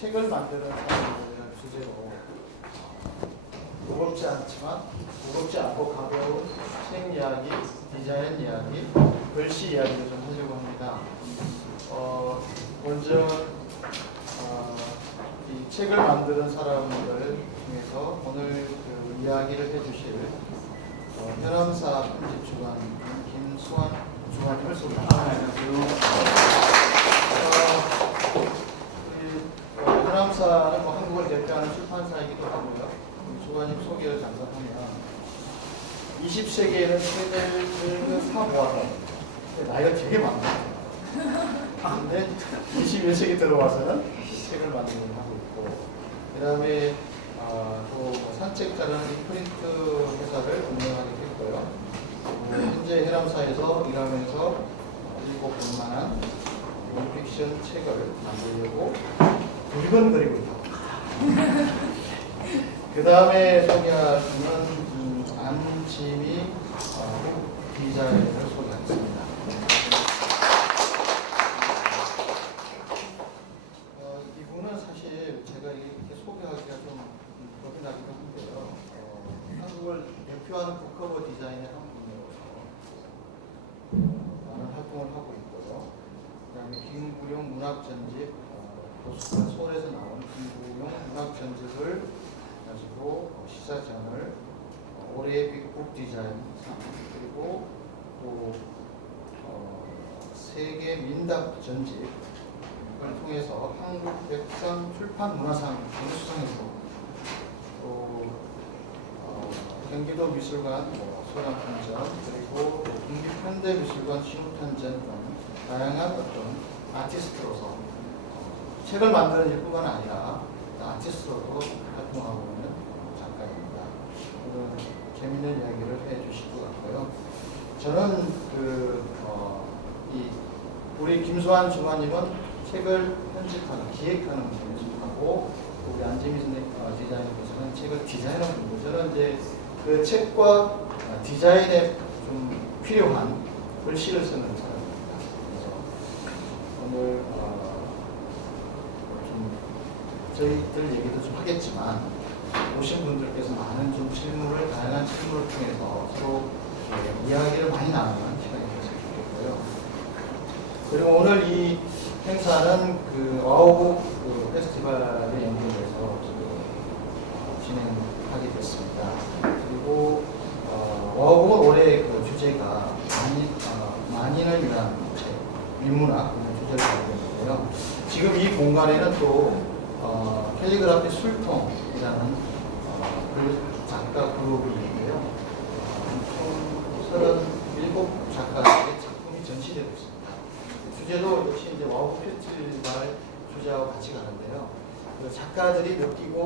책을 만드는 사람들이라는 주제로 무겁지 않지만 무겁지 않고 가벼운 책 이야기, 디자인 이야기, 글씨 이야기를 좀 하려고 합니다. 먼저 이 책을 만드는 사람들 중에서 오늘 그 이야기를 해주실 현암사 편집주간 김수환 주간님을 소개합니다. 현암사는 한국을 대표하는 출판사이기도 하고요. 주간님 소개를 잠깐 하면 20세기에는 책을 사모아서 나이가 되게 많아요. 근데 21세기 들어와서는 책을 만들고 하고 있고, 그 다음에 또 산책자라는 프린트 회사를 운영하게 됐고요. 현재 현암사에서 일하면서 일곱 분만한 논픽션 책을 만들려고 물건 그리고 있다. 그 다음에 소개할 분은 안지미 디자이너를 소개하겠습니다. 이분은 사실 제가 이렇게 소개하기가 좀 겁이 나기도 한데요. 한국을 대표하는 북커버 디자인의 한 분으로서 많은 활동을 하고 있고요. 그 다음에 김구룡 문학전집, 도서관 서울에서 나온 김구룡 문학전집을 가지고 시사전을 올해의 빅북 디자인상, 그리고 또 세계 민답 전집을 통해서 한국 백상 출판 문화상을 수상했고, 또 경기도 미술관 소장품전, 그리고 국립현대미술관 시무탄전 등 다양한 어떤 아티스트로서 책을 만드는 일뿐만 아니라 아티스트로도 활동하고 있는 작가입니다. 오늘 재미있는 이야기를 해주실 것 같고요. 저는 우리 김수환 주간님은 책을 편집하는, 기획하는 분에 속하고, 우리 안지미 디자이너께서는 책을 디자인하는 분이고, 저는 이제 그 책과 디자인에 좀 필요한 글씨를 쓰는 사람입니다. 그래서 오늘 저희들 얘기도 좀 하겠지만, 오신 분들께서 많은 좀 다양한 질문을 통해서 서로 이야기를 많이 나누는 시간이 됐으면 좋겠고요. 그리고 오늘 이 행사는 그 와우북 페스티벌에 연계해서 진행하게 됐습니다. 그리고 와우북은 올해 그 주제가 만인을 위한 책, 민문학 주제를 가지고 있는데요. 지금 이 공간에는 또 캘리그라피 술통이라는 작가 그룹이 있는데요. 총 37작가의 작품이 전시되고 있습니다. 주제도 역시 이제 와우북 페스티벌 주제하고 같이 가는데요. 그 작가들이 느끼고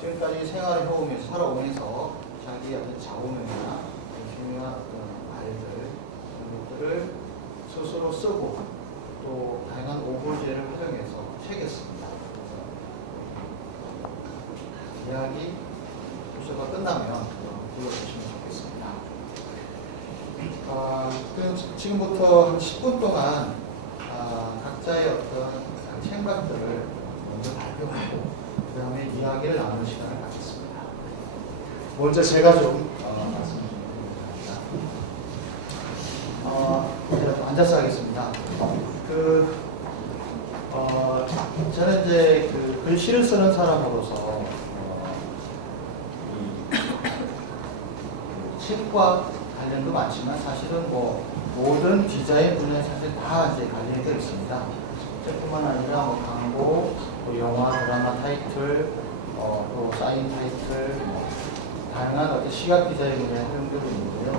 지금까지 생활을 해오면서 살아오면서 자기의 어떤 자우명이나 중요한 어떤 말들, 그런 것들을 스스로 쓰고 또 다양한 오브제를 활용해서 책에 씁니다. 이야기 도서가 끝나면 불러주시면 좋겠습니다. 그럼 지금부터 한 10분 동안 각자의 어떤 생각들을 먼저 발표하고 그 다음에 이야기를 나누는 시간을 갖겠습니다. 먼저 제가 좀 말씀드리겠습니다. 제가 좀 앉아서 하겠습니다. 저는 이제 그 글씨를 쓰는 사람으로서 책과 관련도 많지만 사실은 모든 디자인 분야에 사실 다 이제 관련이 되어 있습니다. 책뿐만 아니라 광고, 또 영화, 드라마 타이틀, 또 사인 타이틀, 다양한 어떤 시각 디자인 분야에 활용되고 있는데요.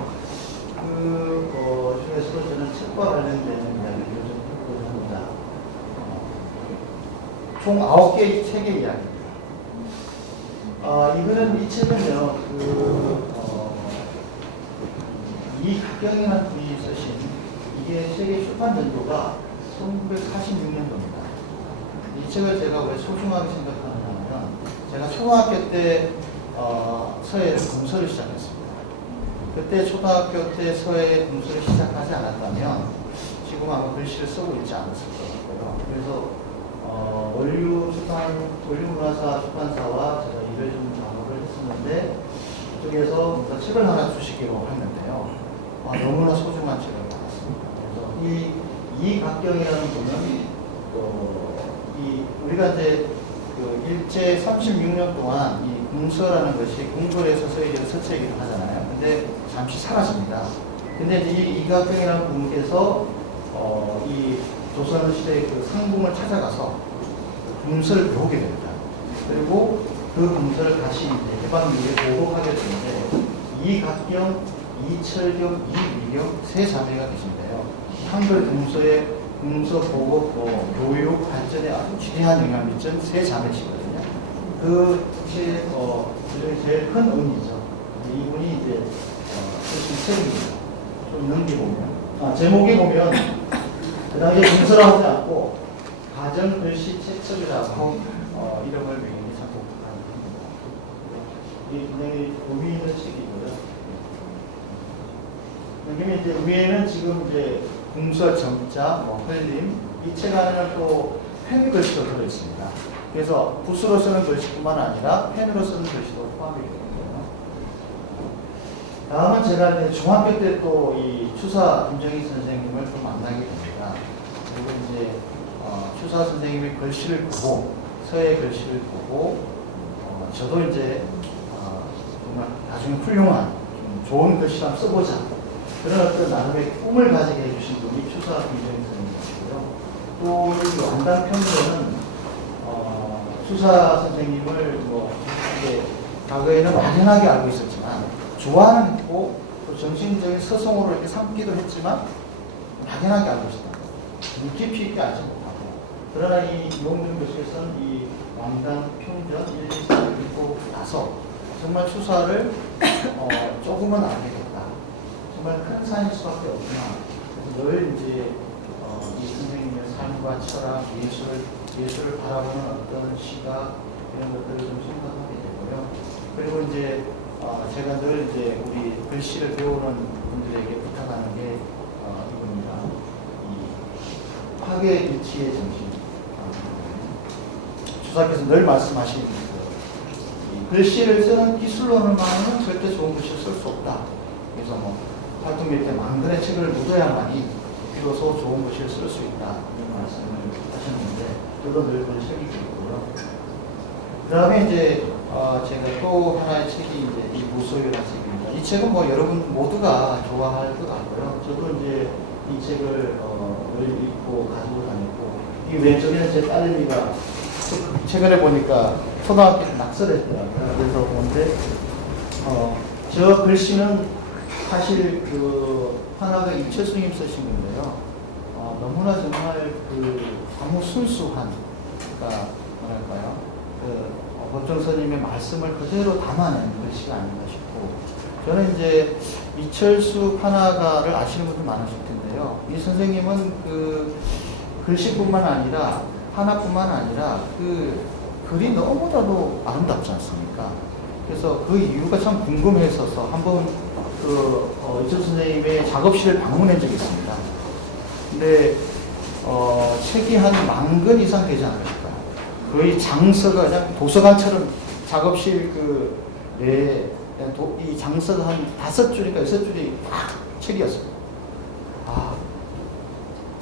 그 중에서도 저는 책과 관련된 이야기를 좀 해보고자 합니다. 총 9개의 책의 이야기입니다. 이 책은요, 이학경이라는 분이 쓰신, 이게 세계 출판 연도가 1946년도입니다. 이 책을 제가 왜 소중하게 생각하느냐면, 제가 초등학교 때 서예를 검서를 시작했습니다. 그때 초등학교 때 서예 검서를 시작하지 않았다면 지금 아마 글씨를 쓰고 있지 않았을 것 같고요. 그래서 원류 출판 올림문화사 출판사와 제가 일을 좀 작업을 했었는데 그쪽에서 책을 하나 주시기로 했는데요. 너무나 소중한 책을 받았습니다. 그래서 이 각경이라는 분은 우리가 이제 일제 36년 동안 이 궁서라는 것이 궁궐에서 서체이기도 하잖아요. 근데 잠시 사라집니다. 근데 이제 이 이각경이라는 분께서 이 조선시대 그 상궁을 찾아가서 궁서를 배우게 됩니다. 그리고 그 궁서를 다시 이제 해방민에 보급하게 되는데 이각경, 이철경, 이미경 세 자매가 계신데요. 한글 궁서 보급, 교육 발전에 아주 중요한 영향을 미친 세 자매시거든요. 그 제일 큰 언니죠. 이분이 이제 쓰신 책입니다. 좀 넘겨보면 제목에 보면 그 당시에 궁서라고 하지 않고 가정 글씨 책첩이라고 이름을 명인이 작곡한 겁니다. 이 굉장히 의미 있는 책이고요. 여기 이제 위에는 지금 이제 궁서 정자, 흘림 이 책 안에는 또 펜 글씨도 들어 있습니다. 그래서 붓으로 쓰는 글씨뿐만 아니라 펜으로 쓰는 글씨도 포함이 되는데요. 다음은 제가 이제 중학교 때 또 이 추사 김정희 선생님을 좀 만나게 됩니다. 그리고 이제 추사 선생님의 글씨를 보고 서예 글씨를 보고 저도 이제 정말 나중에 훌륭한 좋은 글씨를 한번 써보자 그런 어떤 나름의 꿈을 가지게 해주신 분이 추사 김정희 선생님이시고요. 또 이 완단편으로는 추사 선생님을 이게 과거에는 막연하게 알고 있었지만 좋아는 했고 또 정신적인 서성으로 이렇게 삼기도 했지만 막연하게 알고 있었다. 깊이 있게 알지 못하고 그러나 이 이용준 교수께서는 이 왕단 평전 1, 2, 3을 읽고 나서 정말 추사를 조금은 알게 됐다. 정말 큰 산일 수밖에 없구나. 그래서 늘 이제 이 선생님의 삶과 철학, 예술을 바라보는 어떤 시각 이런 것들을 좀 생각하게 되고요. 그리고 이제 제가 늘 이제 우리 글씨를 배우는 분들에게 부탁하는 게 이겁니다. 이 파괴일치의 정신. 주사께서 늘 말씀하신 글씨를 쓰는 기술로는만은 절대 좋은 글씨를 쓸 수 없다. 그래서 활동 밑에 만근의 책을 묻어야만이 비로소 좋은 글씨를 쓸 수 있다. 이런 말씀을 하셨는데 저도 늘 그걸 새기고 있고요. 그 다음에 이제 제가 또 하나의 책이 이제 이 무소유라는 책입니다. 이 책은 여러분 모두가 좋아할 것 같고요. 저도 이제 이 책을 늘 읽고 가지고 다녔고 이 왼쪽에는 제 딸내미가 최근에 보니까 초등학교 때 낙서했더라고요. 그래서 보는데 저 글씨는 사실 하나가 이철수님 쓰신 건데요. 너무나 정말 아무 순수한, 그러니까 뭐랄까요, 법정스님의 말씀을 그대로 담아낸 글씨가 아닌가 싶고, 저는 이제 이철수 판화가를 아시는 분들 많으실 텐데요. 이 선생님은 글씨뿐만 아니라 판화뿐만 아니라 글이 너무나도 아름답지 않습니까? 그래서 그 이유가 참 궁금했어서 한번 이철수 선생님의 작업실을 방문한 적이 있습니다. 근데 책이 한 10,000권 이상 되지 않을까. 거의 장서가 그냥 도서관처럼 작업실 이 장서가 한 5줄인가 6줄이 딱 책이었어요.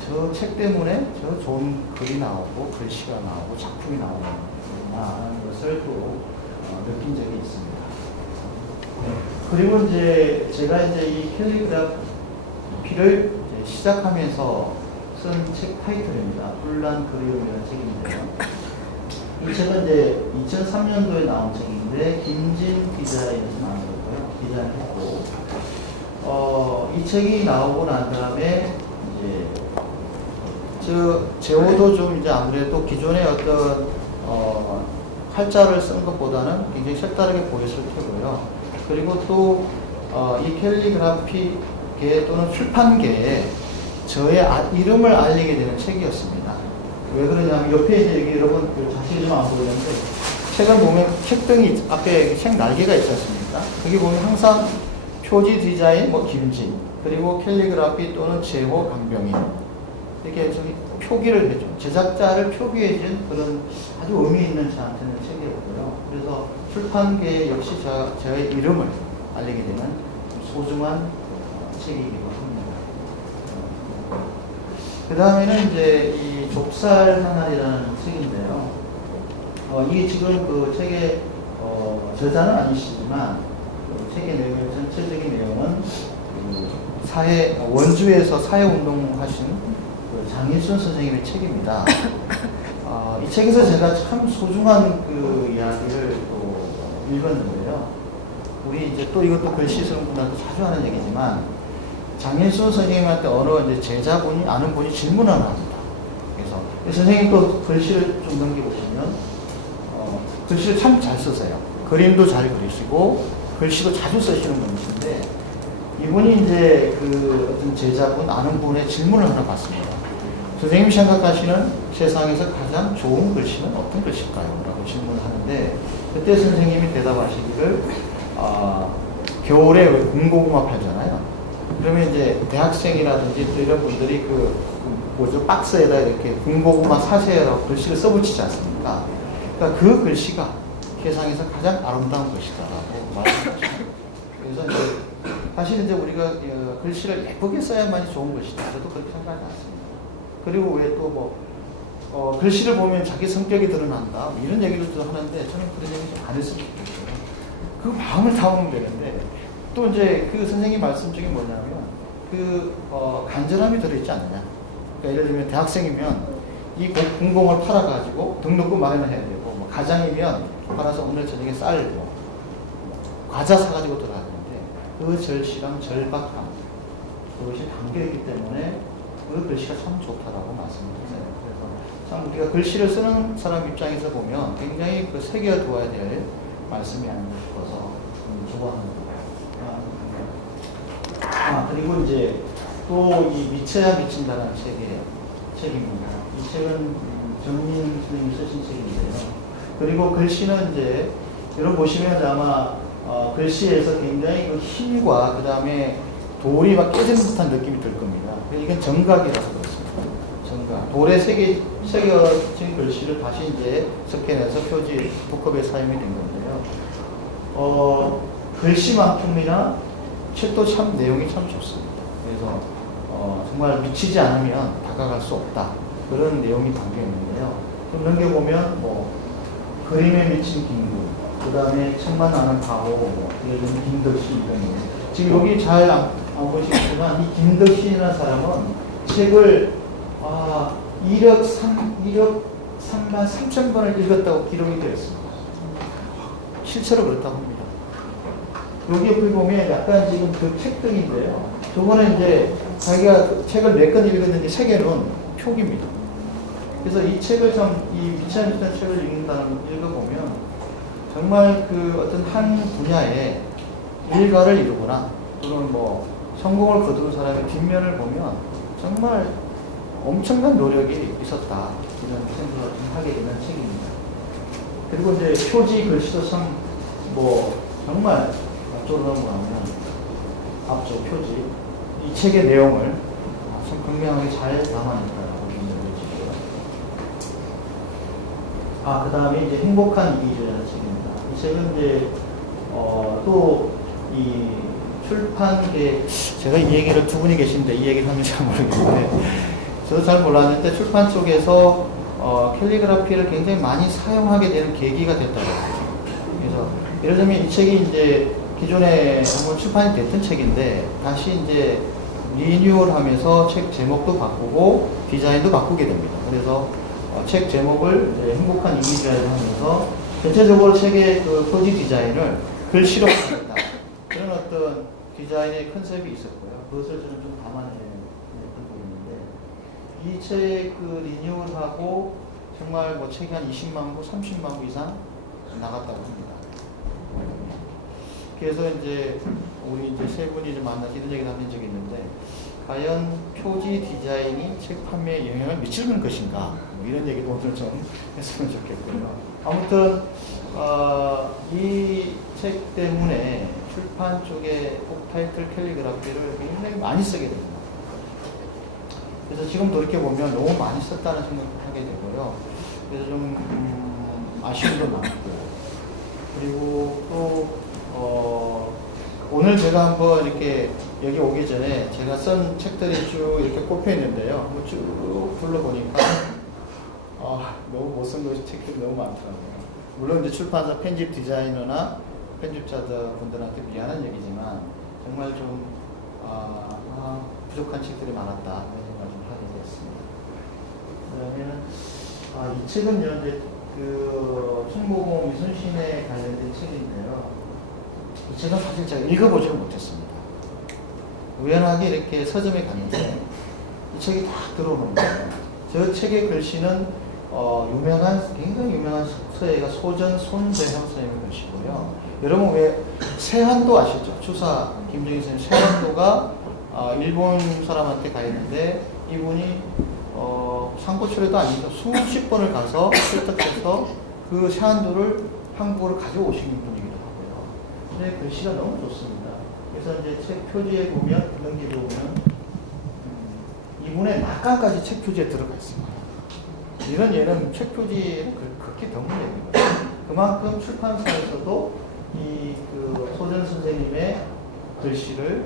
저 책 때문에 저 좋은 글이 나오고 글씨가 나오고 작품이 나오는구나 하는 것을 또 느낀 적이 있습니다. 그리고 이제 제가 이 캘리그라피를 시작하면서 쓴 책 타이틀입니다. 혼란 그리움이라는 책인데요. 이 책은 이제 2003년도에 나온 책인데 김진 기자에서 나온 거고요. 기자를 했고 이 책이 나오고 난 다음에 이제 제호도 좀 이제 아무래도 기존의 어떤 활자를 쓴 것보다는 굉장히 색다르게 보였을 테고요. 그리고 또 이 캘리그라피계 또는 출판계에 저의 이름을 알리게 되는 책이었습니다. 왜 그러냐면 옆에 이제 여기 여러분 자세히 좀 안 보이는데 책을 보면 책등이 앞에 책 날개가 있지 않습니까? 거기 보면 항상 표지 디자인 김진 그리고 캘리그라피 또는 제호 강병인 이렇게 저기 표기를 해줘. 제작자를 표기해준 그런 아주 의미 있는 저한테는 책이었고요. 그래서 출판계 역시 저의 이름을 알리게 되는 소중한 책이기도 합니다. 그 다음에는 이제 이 좁쌀 항아리라는 책인데요. 이게 지금 그 책의 저자는 아니시지만 그 책의 내용의 전체적인 내용은 그 원주에서 사회운동하신 그 장일순 선생님의 책입니다. 이 책에서 제가 참 소중한 그 이야기를 또 읽었는데요. 우리 이제 또 이것도 글씨 쓰는 분들한테 자주 하는 얘기지만 장일순 선생님한테 어느 이제 제자분이 아는 분이 질문을 합니다. 그래서 선생님 또 글씨를 좀 넘겨보시면 글씨를 참 잘 쓰세요. 그림도 잘 그리시고 글씨도 자주 쓰시는 분이신데 이분이 이제 그 어떤 제자분 아는 분의 질문을 하나 받습니다. 선생님이 생각하시는 세상에서 가장 좋은 글씨는 어떤 글씨일까요? 라고 질문을 하는데 그때 선생님이 대답하시기를 겨울에 군고구마 팔잖아요. 그러면 이제 대학생이라든지 이런 분들이 박스에다 이렇게 군고구마 사세요라고 글씨를 써붙이지 않습니까? 그러니까 그 글씨가 세상에서 가장 아름다운 글씨다라고 말씀하십니다. 그래서 이제 사실 이제 우리가 글씨를 예쁘게 써야만이 좋은 글씨다. 저도 그렇게 생각하지 않습니다. 그리고 왜 또 글씨를 보면 자기 성격이 드러난다. 이런 얘기도 하는데 저는 그런 얘기 안 했으면 좋겠어요. 그 마음을 담으면 되는데 또 이제 그 선생님 말씀 중에 뭐냐면 간절함이 들어있지 않느냐. 그러니까 예를 들면 대학생이면 이 공공을 팔아가지고 등록금 마련을 해야 되고 가장이면 팔아서 오늘 저녁에 쌀 과자 사가지고 들어가야 되는데 그 절실함, 절박함 그것이 담겨있기 때문에 그 글씨가 참 좋다라고 말씀드렸어요. 그래서 참 우리가 글씨를 쓰는 사람 입장에서 보면 굉장히 그 새겨두어야 될 말씀이 아닌가 싶어서 좋아합니다. 그리고 이제 또 이 미쳐야 미친다는 책입니다. 이 책은 정민 선생님이 쓰신 책인데요. 그리고 글씨는 이제 여러분 보시면 아마 글씨에서 굉장히 그 힘과 그 다음에 돌이 막 깨지는 듯한 느낌이 들 겁니다. 이건 정각이라서 그렇습니다. 정각. 돌에 새겨진 글씨를 다시 이제 섞여내서 표지 복합에 사용이 된 건데요. 글씨만큼이나 책도 참 내용이 참 좋습니다. 그래서 정말 미치지 않으면 다가갈 수 없다. 그런 내용이 담겨 있는데요. 좀 넘겨보면 그림에 미친 김구, 그 다음에 책만 아는 바보, 예를 들면 김덕시 이런 지금 여기 잘 안 보시겠지만 이 김덕시라는 사람은 책을 1억 3만 3천 번을 읽었다고 기록이 되어 있습니다. 실제로 그렇다고 합니다. 여기 옆에 보면 약간 지금 그 책등인데요. 저거는 이제 자기가 책을 몇 권 읽었는지 세계는 표기입니다. 그래서 이 책을 이 미치지 않는 책을 읽어보면 정말 그 어떤 한 분야에 일가를 이루거나 또는 성공을 거두는 사람의 뒷면을 보면 정말 엄청난 노력이 있었다. 이런 생각을 하게 되는 책입니다. 그리고 이제 표지 글씨도 참 정말 앞쪽으로 넘어가면 앞쪽 표지 이 책의 내용을 참 극명하게 잘 담아냈다고 생각해지고요. 그 다음에 이제 행복한 이기주라는 책입니다. 이 책은 이제 또 이 출판계 제가 이 얘기를 두 분이 계신데 이 얘기를 하면 잘 모르겠는데 저도 잘 몰랐는데 출판 쪽에서 캘리그라피를 굉장히 많이 사용하게 되는 계기가 됐다고 해요. 그래서 예를 들면 이 책이 이제 기존에 한번 출판이 됐던 책인데 다시 이제 리뉴얼하면서 책 제목도 바꾸고 디자인도 바꾸게 됩니다. 그래서 책 제목을 이제 행복한 이미지라고 하면서 전체적으로 책의 그 표지 디자인을 글씨로 바꾼다. 그런 어떤 디자인의 컨셉이 있었고요. 그것을 저는 좀 담아내고 있는데 이 책 그 리뉴얼하고 정말 책이 한 20만 부, 30만 부 이상 나갔다고 합니다. 그래서 이제 우리 이제 세 분이 좀 만나서 이런 얘기를 하는 적이 있는데 과연 표지 디자인이 책 판매에 영향을 미치는 것인가 이런 얘기도 오늘 좀 했으면 좋겠고요. 아무튼 이 책 때문에 출판 쪽에 꼭 타이틀 캘리그라피를 굉장히 많이 쓰게 됩니다. 그래서 지금 돌이켜보면 너무 많이 썼다는 생각을 하게 되고요. 그래서 좀 아쉬움도 많고, 그리고 또 오늘 제가 한번 이렇게 여기 오기 전에 제가 쓴 책들이 쭉 이렇게 꼽혀 있는데요. 한번 쭉 불러보니까 너무 못 쓴 것이 책들이 너무 많더라고요. 물론 이제 출판사 편집 디자이너나 편집자들 분들한테 미안한 얘기지만 정말 좀 부족한 책들이 많았다 이런 생각을 좀 하게 됐습니다. 그러면 이 책은요 이제 그 충무공 이순신에 관련된 책인데요. 이 책은 사실 제가 읽어보지를 못했습니다. 우연하게 이렇게 서점에 갔는데 이 책이 딱 들어오는 거예요. 저 책의 글씨는 굉장히 유명한 서예가 소전 손대형 선생님의 글씨고요. 여러분 왜 세한도 아시죠? 추사 김정일 선생님 세한도가 일본 사람한테 가 있는데 이분이 상고출에도 아니고 수십 번을 가서 설득해서 그 세한도를 한국으로 가져오신 분이기도 하고요. 근데 글씨가 너무 좋습니다. 그래서 이제 책 표지에 보면 넘겨보면 이분의 낙관까지 책 표지에 들어가 있습니다. 이런 예는 책 표지에는 극히 드문 얘기입니다. 그만큼 출판사에서도 그 소전 선생님의 글씨를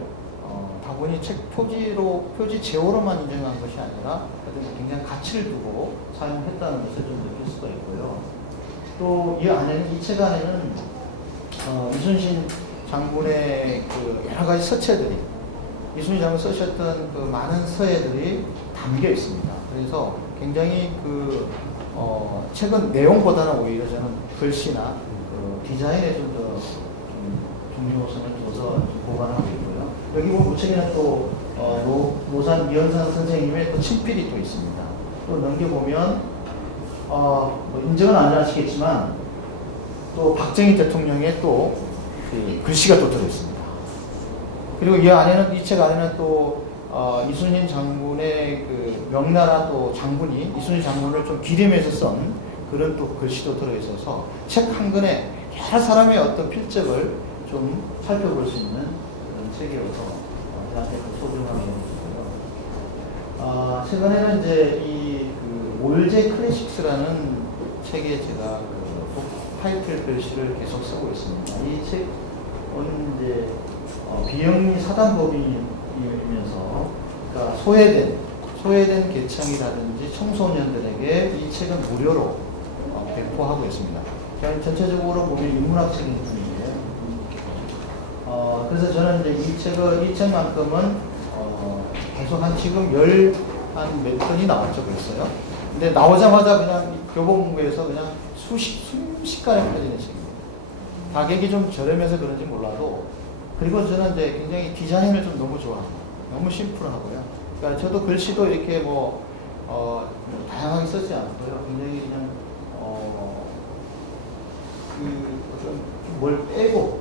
다분히 책 표지 제호로만 인정한 것이 아니라 굉장히 가치를 두고 사용했다는 것을 좀 느낄 수가 있고요. 또 이 책 안에는 이순신 장군의 그 여러 가지 서체들이 이순신 장군 쓰셨던 그 많은 서예들이 담겨 있습니다. 그래서 굉장히 책은 내용보다는 오히려 저는 글씨나 그 디자인에 좀 더 중요성을 둬서 보관하고 있고요. 여기 보면 우측에는 또 노산 이현상 선생님의 또 친필이 또 있습니다. 또 넘겨보면 뭐 인정은 안 하시겠지만 또 박정희 대통령의 또 글씨가 또 들어있습니다. 그리고 이 책 안에는 또 이순신 장군의 그 명나라 또 장군이 이순신 장군을 좀 기림해서 쓴 그런 또 글씨도 들어있어서 책 한 권에 여러 사람의 어떤 필적을 좀 살펴볼 수 있는 그런 책이어서 저한테 소중하게 여겨지고요. 최근에는 이제 그 올제 클래식스라는 책에 제가 그 타이틀 글씨를 계속 쓰고 있습니다. 이 책은 이제 비영리 사단법인이면서 그러니까 소외된 계층이라든지 청소년들에게 이 책은 무료로 배포하고 있습니다. 전체적으로 보면 인문학적인 분위기예요. 그래서 저는 이제 이 책만큼은 계속 지금 몇 건이 나왔죠, 그랬어요. 근데 나오자마자 그냥 교보문고에서 그냥 순식간에 팔리는 책입니다. 가격이 좀 저렴해서 그런지 몰라도, 그리고 저는 이제 굉장히 디자인을 좀 너무 좋아합니다. 너무 심플하고요. 그러니까 저도 글씨도 이렇게 다양하게 쓰지 않고요. 굉장히 그냥 뭘 빼고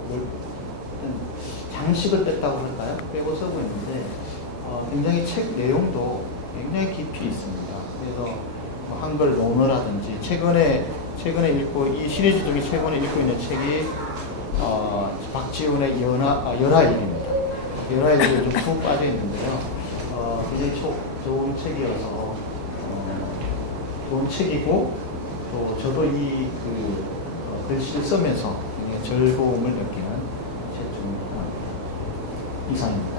장식을 뺐다고 할까요? 빼고 쓰고 있는데 굉장히 책 내용도 굉장히 깊이 있습니다. 그래서 한글 논어라든지 최근에 읽고 이 시리즈 중에 최근에 읽고 있는 책이 박지훈의 열하일기입니다. 열하일기에 좀 푹 빠져 있는데요. 굉장히 좋은 책이어서 좋은 책이고 또 저도 이 글씨를 쓰면서 굉장히 즐거움을 느끼는 책 중입니다. 이상입니다.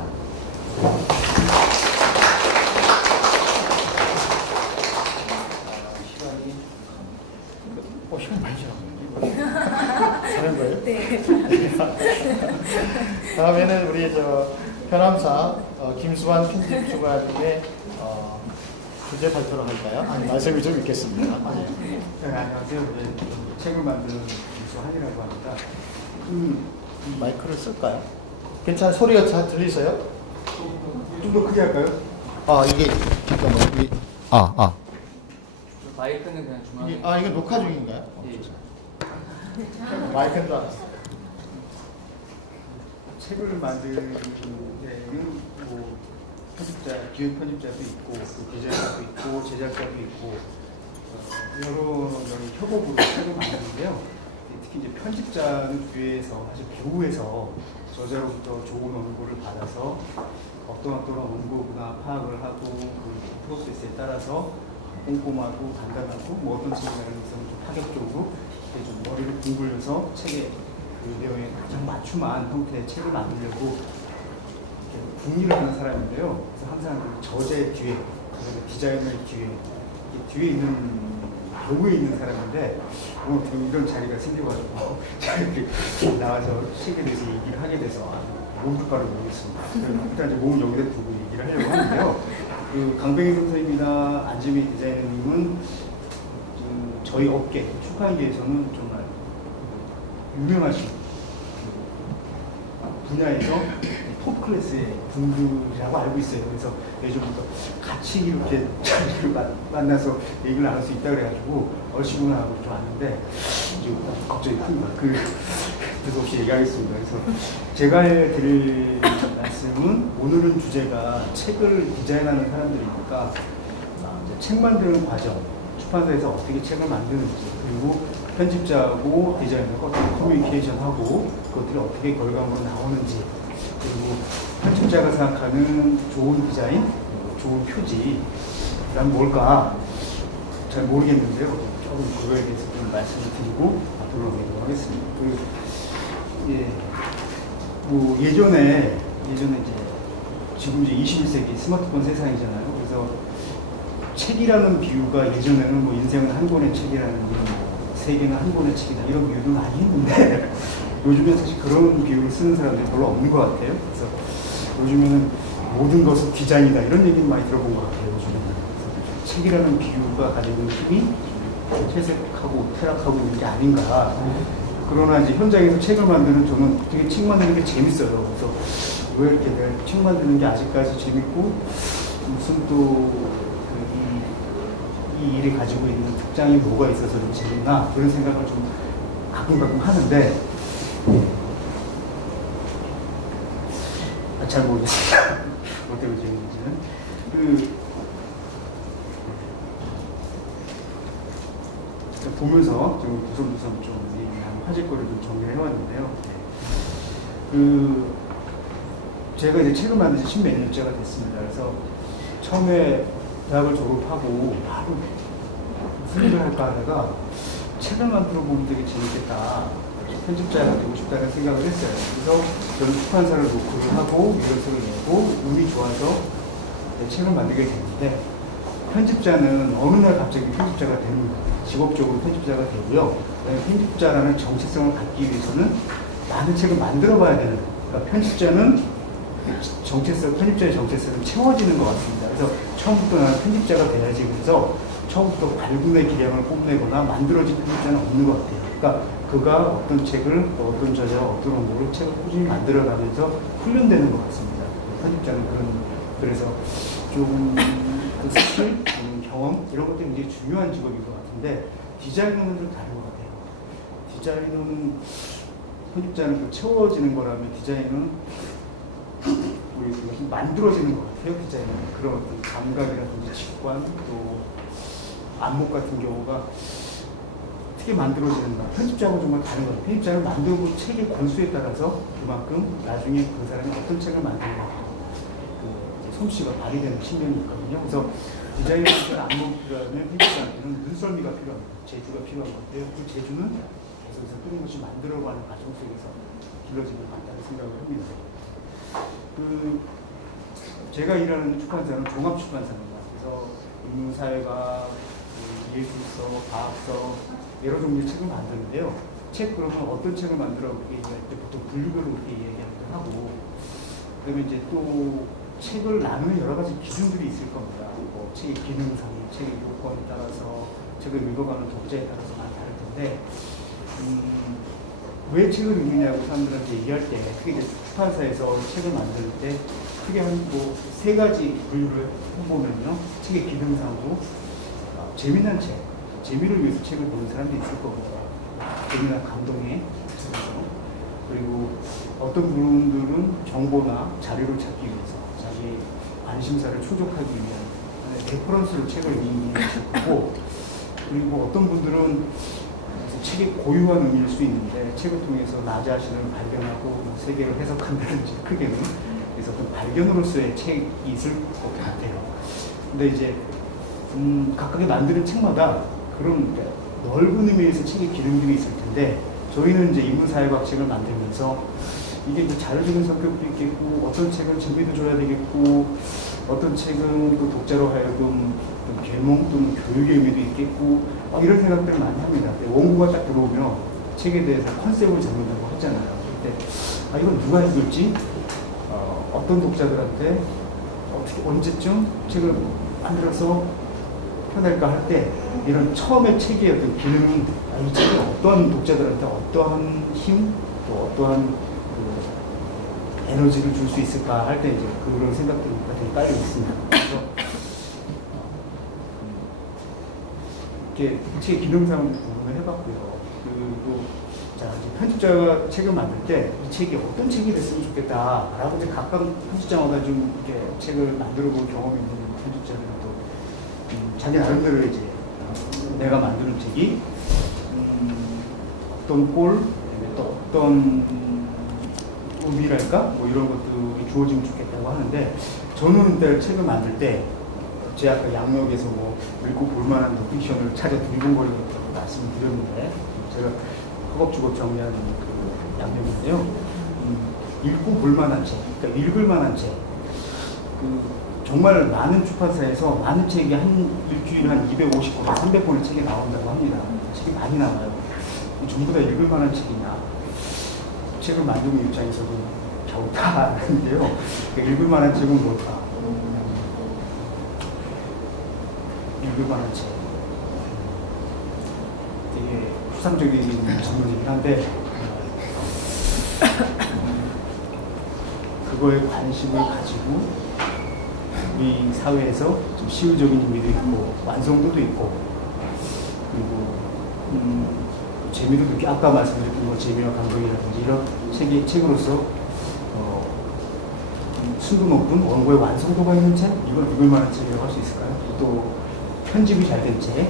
시간 많이 지났네요. 다른 거예요? 네. 다음에는 우리 현암사 김수환 편집주관님의 주제 발표를 할까요? 아니, 말씀을 좀 읽겠습니다. 네, 안녕하세요. 책을 만드는 김수환이라고 합니다. 마이크를 쓸까요? 괜찮아요? 소리가 잘 들리세요? 좀 더 크게 할까요? 이게 잠깐만. 마이크는 그냥 중앙에. 이거 녹화 중인가요? 예. 마이크인 줄 알았어. 책을 만드는 데는 기획 편집자도 있고, 또 기자도 있고, 제작자도 있고, 여러 협업으로 책을 만드는데요. 특히 이제 편집자는 뒤에서 사실 배우에서 저자로부터 좋은 원고를 받아서 어떠한 원고나 파악을 하고 그 프로세스에 따라서 꼼꼼하고 간단하고 뭐 어떤 책이라는 것은 좀 파격적으로 이렇게 좀 머리를 둥글려서 책의 그 내용에 가장 맞춤한 형태의 책을 만들려고 궁리를 하는 사람인데요. 그래서 항상 그 저자 뒤에, 디자이너 뒤에 있는 도구에 있는 사람인데 오늘 이런 자리가 생겨가지고 이렇게 나와서 책에 대해서 얘기를 하게 돼서 몸둘바를 모르겠습니다. 일단 이제 몸을 여기다 두고 얘기를 하려고 하는데요. 그 강병희 선생님이나 안지미 디자이너님은 저희 업계, 출판계에서는 정말 유명하신 분야에서 톱 클래스의 분들이라고 알고 있어요. 그래서 예전부터 같이 이렇게 만나서 얘기를 나눌 수 있다 그래가지고 얼씨구나 하고 좀 왔는데 이제 걱정이 큽니다. 그래서 없이 얘기하겠습니다. 그래서 제가 드릴 말씀은 오늘은 주제가 책을 디자인하는 사람들이니까 이제 책 만드는 과정, 출판사에서 어떻게 책을 만드는지, 그리고 편집자하고 디자이너가 어떻게 커뮤니케이션하고 그것들이 어떻게 결과물로 나오는지, 그리고 편집자가 생각하는 좋은 디자인, 좋은 표지, 그다음 뭘까 잘 모르겠는데요. 조금 그거에 대해서 좀 말씀을 드리고 앞으로 가도록 하겠습니다. 뭐 예전에 이제 지금 이제 21세기 스마트폰 세상이잖아요. 그래서 책이라는 비유가 예전에는 뭐 인생은 한 권의 책이라는 비유, 세계는 한 권의 책이다 이런 비유도 많이 했는데 요즘엔 사실 그런 비유를 쓰는 사람들이 별로 없는 것 같아요. 그래서 요즘에는 모든 것은 디자인이다 이런 얘기는 많이 들어본 것 같아요. 요즘에는 책이라는 비유가 가지고 있는 힘이 퇴색하고 퇴락하고 있는 게 아닌가. 그러나 이제 현장에서 책을 만드는 저는 되게 책 만드는 게 재밌어요. 그래서 왜 이렇게 내가 책 만드는 게 아직까지 재밌고 무슨 또 이 일이 가지고 있는 특장이 뭐가 있어서 좀 재밌나 그런 생각을 좀 가끔 하는데 잘 모르겠습니다. 어떻게 재밌는지는 보면서 좀 두섬두섬 좀 화제거리를 좀 정리를 해왔는데요. 제가 이제 책을 만든 지 10몇 년째가 됐습니다. 그래서 처음에 대학을 졸업하고 바로 무슨 일을 할까 하다가 책을 만들어 보면 되게 재밌겠다. 편집자가 되고 싶다는 생각을 했어요. 그래서 저는 출판사를 노크를 하고 유료석을 내고 운이 좋아서 책을 만들게 됐는데 편집자는 어느 날 갑자기 편집자가 됩니다. 직업적으로 편집자가 되고요. 편집자라는 정체성을 갖기 위해서는 많은 책을 만들어 봐야 되는 거예요. 그러니까 편집자의 정체성은 채워지는 것 같습니다. 그래서 처음부터 나는 편집자가 돼야지 그래서 처음부터 발군의 기량을 뽐내거나 만들어진 편집자는 없는 것 같아요. 그러니까 그가 어떤 책을, 어떤 저자가 어떤 원고를 책을 꾸준히 만들어가면서 훈련되는 것 같습니다. 편집자는 그래서 좀 그 스킬, 경험 이런 것들이 굉장히 중요한 직업인 것 같은데 디자이너는 좀 다른 것 같아요. 디자이너는 편집자는 그 채워지는 거라면 디자이너는 우리 그것이 만들어지는 것 같아요. 디자이너는 그런 어떤 감각이라든지 직관 또 안목 같은 경우가 어떻게 만들어지는가 편집자하고 정말 다른 거예요. 편집자는 만들고 책의 권수에 따라서 그만큼 나중에 그 사람이 어떤 책을 만드는가 솜씨가 발휘되는 측면이 있거든요. 그래서 디자이너한테는 안목이 필요하면 편집자한테는 눈썰미가 필요합니다. 재주가 필요한 건데요. 그 재주는 계속해서 끊임없이 만들어가는 과정 속에서 길러지는 것 같다는 생각을 합니다. 제가 일하는 출판사는 종합출판사입니다. 그래서 인문사회가 예술서, 과학서 여러 종류의 책을 만드는데요. 책 그러면 어떤 책을 만들어 얘기할 때 보통 분류별로 그렇게 얘기하기도 하고 그다음에 이제 또 책을 나누는 여러 가지 기준들이 있을 겁니다. 뭐 책의 기능상이, 책의 요건에 따라서, 책을 읽어가는 독자에 따라서 많이 다를 텐데, 왜 책을 읽느냐고 사람들한테 얘기할 때, 크게 이제 출판사에서 책을 만들 때, 크게 한 뭐 세 가지 분류를 해보면요. 책의 기능상으로, 재미난 책, 재미를 위해서 책을 보는 사람도 있을 겁니다. 재미난 감동에 찾아서. 그리고 어떤 분들은 정보나 자료를 찾기 위해서 자기 관심사를 충족하기 위한 레퍼런스로 책을 읽으실 거고 그리고 어떤 분들은 책의 고유한 의미일 수 있는데 책을 통해서 나 자신을 발견하고 세계를 해석한다든지 크게는 위해서 어떤 발견으로서의 책이 있을 것 같아요. 근데 이제 각각의 만드는 책마다 그런 넓은 의미에서 책의 기능들이 있을 텐데 저희는 이제 인문사회과학 책을 만들면서 이게 이제 자료적인 성격도 있겠고 어떤 책은 재미도 줘야 되겠고 어떤 책은 또 독자로 하여금 좀 계몽 또는 교육의 의미도 있겠고 이런 생각들을 많이 합니다. 원고가 딱 들어오면 책에 대해서 컨셉을 잡는다고 하잖아요. 그때 이건 누가 읽을지 어떤 독자들한테 어떻게 언제쯤 책을 만들어서 펴낼까 할 때 이런 처음에 책의 어떤 기능은 이 책이 어떠한 독자들한테 어떠한 힘 또 어떠한 그 에너지를 줄 수 있을까 할 때 이제 그런 생각들이 되게 빨리 있습니다. 그래서 이렇게 책의 기능상을 부분을 해봤고요. 그리고 자 이제 편집자가 책을 만들 때 이 책이 어떤 책이 됐으면 좋겠다라고 이제 각각 편집자마다 좀 이렇게 책을 만들어본 경험이 있는 편집자들은 또 자기 나름대로 이제 내가 만드는 책이 어떤 꼴, 또 어떤 의미랄까? 뭐 이런 것들이 주어지면 좋겠다고 하는데 저는 일단 책을 만들 때 제 아까 양력에서 뭐 읽고 볼만한 픽션을 찾아 들고거리고 말씀을 드렸는데 제가 허겁지겁 정리한 그 양력인데요. 읽고 볼만한 책, 그러니까 읽을 만한 책. 정말 많은 출판사에서 많은 책이 한 일주일에 한 250권, 300권의 책이 나온다고 합니다. 책이 많이 나와요. 전부 다 읽을 만한 책이냐? 책을 만드는 입장에서도 겨우 다 하는데요. 읽을 만한 책은 뭘까? 읽을 만한 책. 되게 추상적인 질문이긴 한데, 그거에 관심을 가지고 우리 사회에서 좀 시의적인 의미도 있고 완성도도 있고 그리고 재미도 그렇게 아까 말씀드렸던 뭐 재미와 감동이라든지 이런 책으로서 순도 높은 원고의 완성도가 있는 책 이걸 읽을 만한 책이라고 할 수 있을까요? 또 편집이 잘 된 책,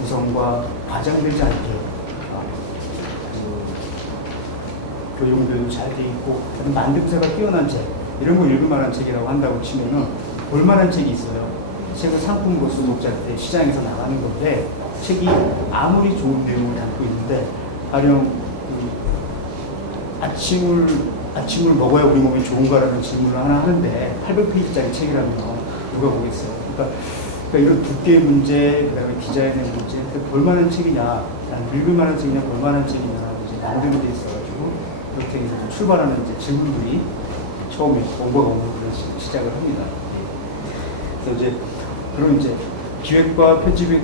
구성과 과장되지 않게 교용들도 잘 돼 있고 만듦새가 뛰어난 책 이런 거 읽을 만한 책이라고 한다고 치면은 볼만한 책이 있어요. 책을 상품으로서 독자한테 시장에서 나가는 건데 책이 아무리 좋은 내용을 담고 있는데 가령 아침을 먹어야 우리 몸이 좋은가라는 질문을 하나 하는데 800페이지짜리 책이라면 누가 보겠어요. 그러니까 이런 두께의 문제, 그다음에 디자인의 문제, 볼만한 책이냐, 읽을 만한 책이냐, 볼만한 책이냐 이제 나누는 데 있어가지고 그렇게 이제 출발하는 이제 질문들이 처음에 원고가 오는 그런 시작을 합니다. 그래서 이제 그런 이제 기획과 편집이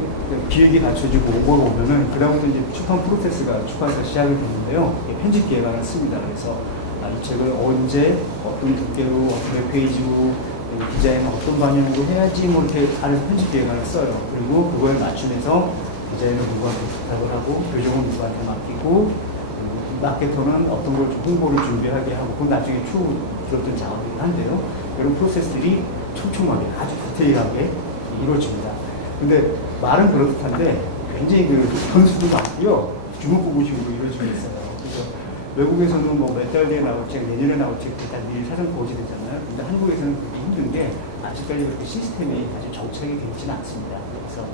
기획이 갖춰지고 원고가 오면은 그다음부터 이제 출판 프로세스가 출판사 시작이 되는데요. 편집 기획안을 씁니다. 그래서 이 책을 언제 어떤 두께로 어떤 몇 페이지로 디자인은 어떤 방향으로 해야지 뭐 이렇게 안에서 편집 기획안을 써요. 그리고 그거에 맞춤해서 디자인을 누구한테 부탁을 하고 교정은 누구한테 맡기고 마케터는 어떤 걸 좀 홍보를 준비하게 하고 그건 나중에 추후 들었던 작업이긴 한데요. 이런 프로세스들이 촘촘하게 아주 디테일하게 이루어집니다. 근데 말은 그렇듯한데 굉장히 그 변수도 많고요. 주먹구구식으로 이루어지고 있어요. 그래서 외국에서는 뭐 몇 달 뒤에 나올 책, 내년에 나올 책 다 미리 사전 고지 되잖아요. 근데 한국에서는 그게 힘든 게 아직까지 그렇게 시스템이 아주 정착이 되어 있지는 않습니다. 그래서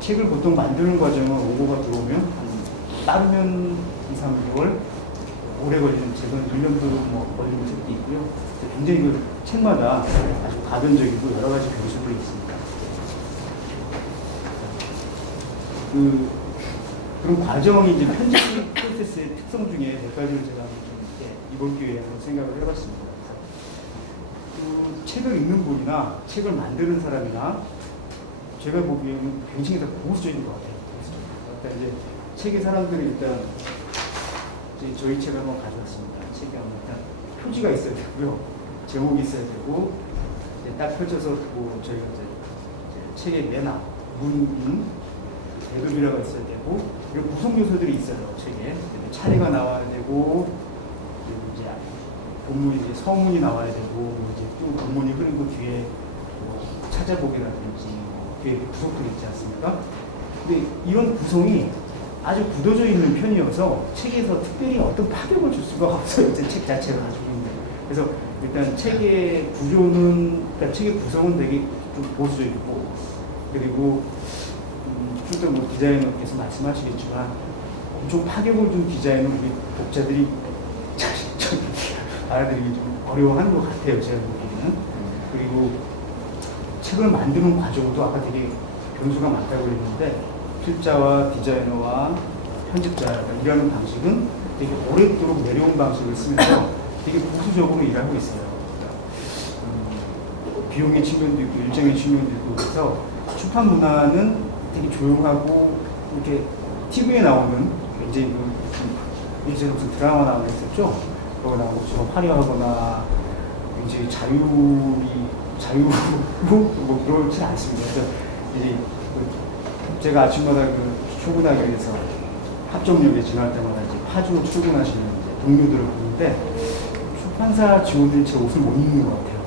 책을 보통 만드는 과정은 원고가 들어오면 빠르면 2, 3개월, 오래 걸리는 책은 1년도 뭐 걸리는 책도 있고요. 굉장히 그 책마다 아주 가변적이고 여러 가지 변수들이 있습니다. 그런 과정이 이제 편집 프로세스의 특성 중에 몇 가지를 제가 좀 이번 기회에 한번 생각을 해봤습니다. 책을 읽는 분이나 책을 만드는 사람이나 제가 보기에는 굉장히 다 보수적인 것 같아요. 그러니까 이제 책의 사람들이 일단 이제 저희 책을 한번 가져왔습니다. 책에 일단 표지가 있어야 되고요. 제목이 있어야 되고 이제 딱 펼쳐서 뭐 저희가 이제 책의 맨앞, 문, 대급이라고 있어야 되고 이런 구성 요소들이 있어요. 책에 차례가 나와야 되고 그리고 이제 본문이 이제 서문이 나와야 되고 이제 또 본문이 흐르고 뒤에 뭐 찾아보기라든지 뒤에 구속들이 있지 않습니까? 근데 이런 구성이 아주 굳어져 있는 편이어서 책에서 특별히 어떤 파격을 줄 수가 없어요. 책 자체를 가지고 있는데. 그래서 일단 책의 구조는, 그러니까 책의 구성은 되게 좀 보수적이고, 그리고 좀더 뭐 디자이너께서 말씀하시겠지만 엄청 파격을 준 디자인을 우리 독자들이 좀 알아들이기 좀 어려워하는 것 같아요, 제가 보기에는. 그리고 책을 만드는 과정도 아까 되게 변수가 많다고 그랬는데, 필자와 디자이너와 편집자가 일하는 방식은 되게 오랫도록 내려온 방식을 쓰면서 되게 보수적으로 일하고 있어요. 비용의 측면도 있고 일정의 측면도 있고 그래서 출판 문화는 되게 조용하고 이렇게 TV에 나오는 굉장히 예전에 무슨 드라마 나오는 거 있었죠? 그거 나오고 좀 화려하거나 굉장히 자유로 뭐 그렇지 않습니다. 그래서 이제 제가 아침마다 출근하기 위해서 합정역에 지날 때마다 이제 파주로 출근하시는 이제 동료들을 보는데 출판사 직원들이 제 옷을 못 입는 것 같아요.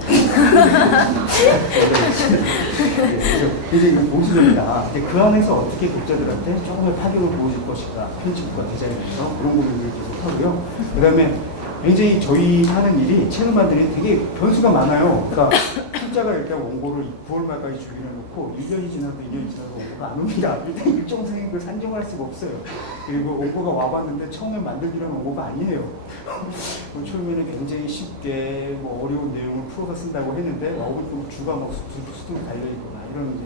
그래서 굉장히 보수적이다. 근데 그 안에서 어떻게 독자들한테 조금의 파격을 보여줄 것인가, 편집과 디자인에서 그런 고민들을 계속 하고요. 그 다음에 굉장히 저희 하는 일이 책을 만드는 되게 변수가 많아요. 그러니까 필자가 이렇게 원고를 9월 말까지 줄여놓고 1년이 지나도 2년이 지나도 원고가 안 옵니다. 일단 일정상의 그 산정을 할 수가 없어요. 그리고 원고가 와봤는데 처음에 만들기로는 원고가 아니에요. 처음에는 굉장히 쉽게 뭐 어려운 내용을 풀어서 쓴다고 했는데 어느 주가 뭐 수두룩 달려있거나 이런 이제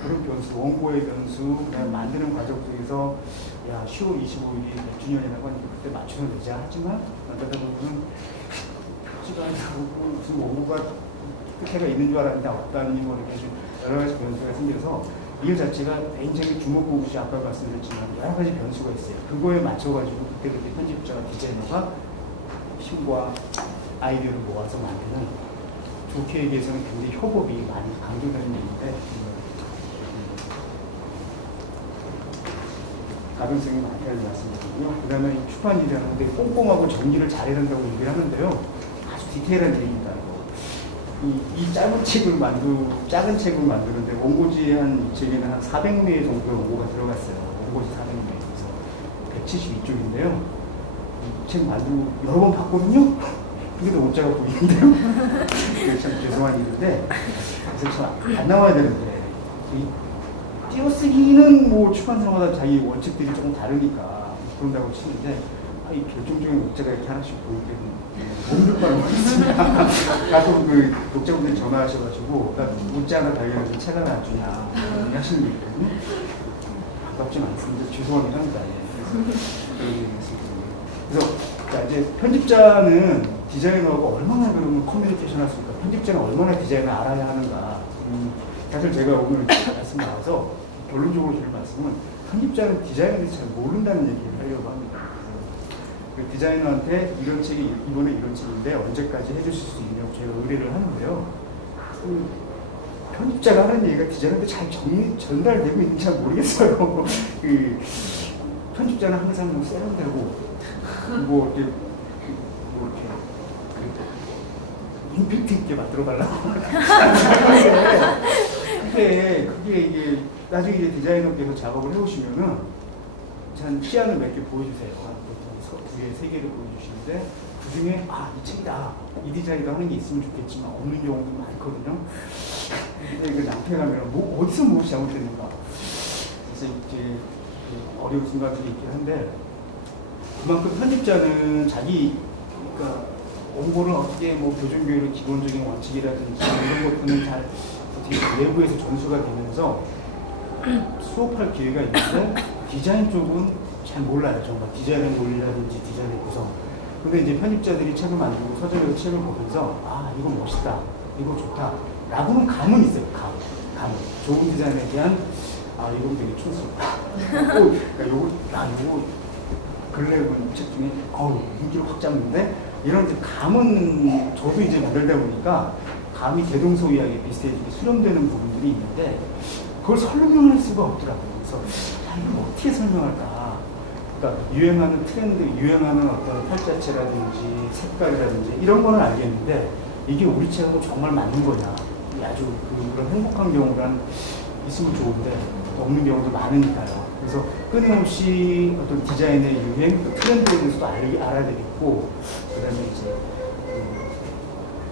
그런 변수, 원고의 변수, 그다음에 만드는 과정 속에서 야 10월 25일이 몇 주년이라고 하니까 그때 맞춰서 내자 하지만 만들다 보면 시간이 나오고 무슨 원고가 끝에가 있는 줄 알았는데 없다니 뭐 이렇게 좀 여러 가지 변수가 생겨서 일 자체가 굉장히 주목고시 아까 말씀드렸지만 여러 가지 변수가 있어요. 그거에 맞춰가지고 그때 편집자와 디자이너가 힘과 아이디어를 모아서 만드는 좋게 얘기해서는 굉장히 협업이 많이 강조되는 얘기인데 가변성이 많다는 말씀이거든요. 그 다음에 출판 일이라는 데 꼼꼼하고 정리를 잘해야 된다고 얘기를 하는데요. 아주 디테일한 얘기입니다. 이 작은 책을 만드는데 원고지 이 책에는 한 400매 정도의 원고가 들어갔어요. 원고지 400매. 그래서 172쪽인데요. 이 책 만들고 여러 번 봤거든요. 근데도 원자가 보이는데요. 참 죄송한 일인데 그래서 참 안 나와야 되는데 띄어쓰기는 뭐 출판사마다 자기 원칙들이 조금 다르니까 그런다고 치는데 이 결정적인 문자가 이렇게 하나씩 보일 때는 몸둘 바를 모르겠습니다. 가끔 그 독자분들이 전화하셔가지고 나 문자 하나 발견해서 책 하나 안 주냐 하시는 게 있거든요. 반갑지는 않습니다. 죄송하긴 합니다. 그래서 자, 이제 편집자는 디자이너하고 얼마나 그러면 커뮤니케이션 할 수 있을까? 편집자는 얼마나 디자인을 알아야 하는가? 사실 제가 오늘 말씀 나와서 결론적으로 드릴 말씀은 편집자는 디자인에 대해서 잘 모른다는 얘기를 하려고 합니다. 그 디자이너한테 이런 책이 이번에 이런 책인데 언제까지 해주실 수 있냐고 제가 의뢰를 하는데요. 그 편집자가 하는 얘기가 디자이너한테 잘 전달되고 있는지 잘 모르겠어요. 그 편집자는 항상 뭐 세련되고 뭐 이렇게 임팩트 있게 만들어달라고. 그게 이게 나중에 이제 디자이너께서 작업을 해오시면은 한 시안을 몇 개 보여주세요. 두 개, 세 개를 보여주시는데 그 중에 이 책이다. 이 디자인도 하는 게 있으면 좋겠지만 없는 경우도 많거든요. 근데 그 낭패 가면 어디서 무엇이 잘못됐는가. 그래서 이제 어려운 순간들이 있긴 한데 그만큼 편집자는 그러니까 원고를 어떻게 뭐 교정교육의 기본적인 원칙이라든지 이런 것들은 잘 내부에서 전수가 되면서 수업할 기회가 있는데 디자인 쪽은 잘 몰라요. 정말 디자인의 논리라든지 디자인의 구성. 근데 이제 편집자들이 책을 만들고 서점에서 책을 보면서 이거 멋있다, 이거 좋다 라고는 감은 있어요. 감. 좋은 디자인에 대한 이건 되게 촌스럽다. 그러니까 요거 근래 본 책 중에 인기를 확 잡는데 이런 감은 저도 이제 만들다 보니까 감이 대동소이하게 비슷해지게 수렴되는 부분들이 있는데 그걸 설명할 수가 없더라고요. 그래서 이걸 어떻게 설명할까? 그러니까 유행하는 트렌드, 유행하는 어떤 팔자체라든지 색깔이라든지 이런 거는 알겠는데 이게 우리 책하고 정말 맞는 거냐? 아주 그런 행복한 경우가 있으면 좋은데 없는 경우도 많으니까요. 그래서 끊임없이 어떤 디자인의 유행, 트렌드에 대해서도 알아야 되겠고, 그 다음에 이제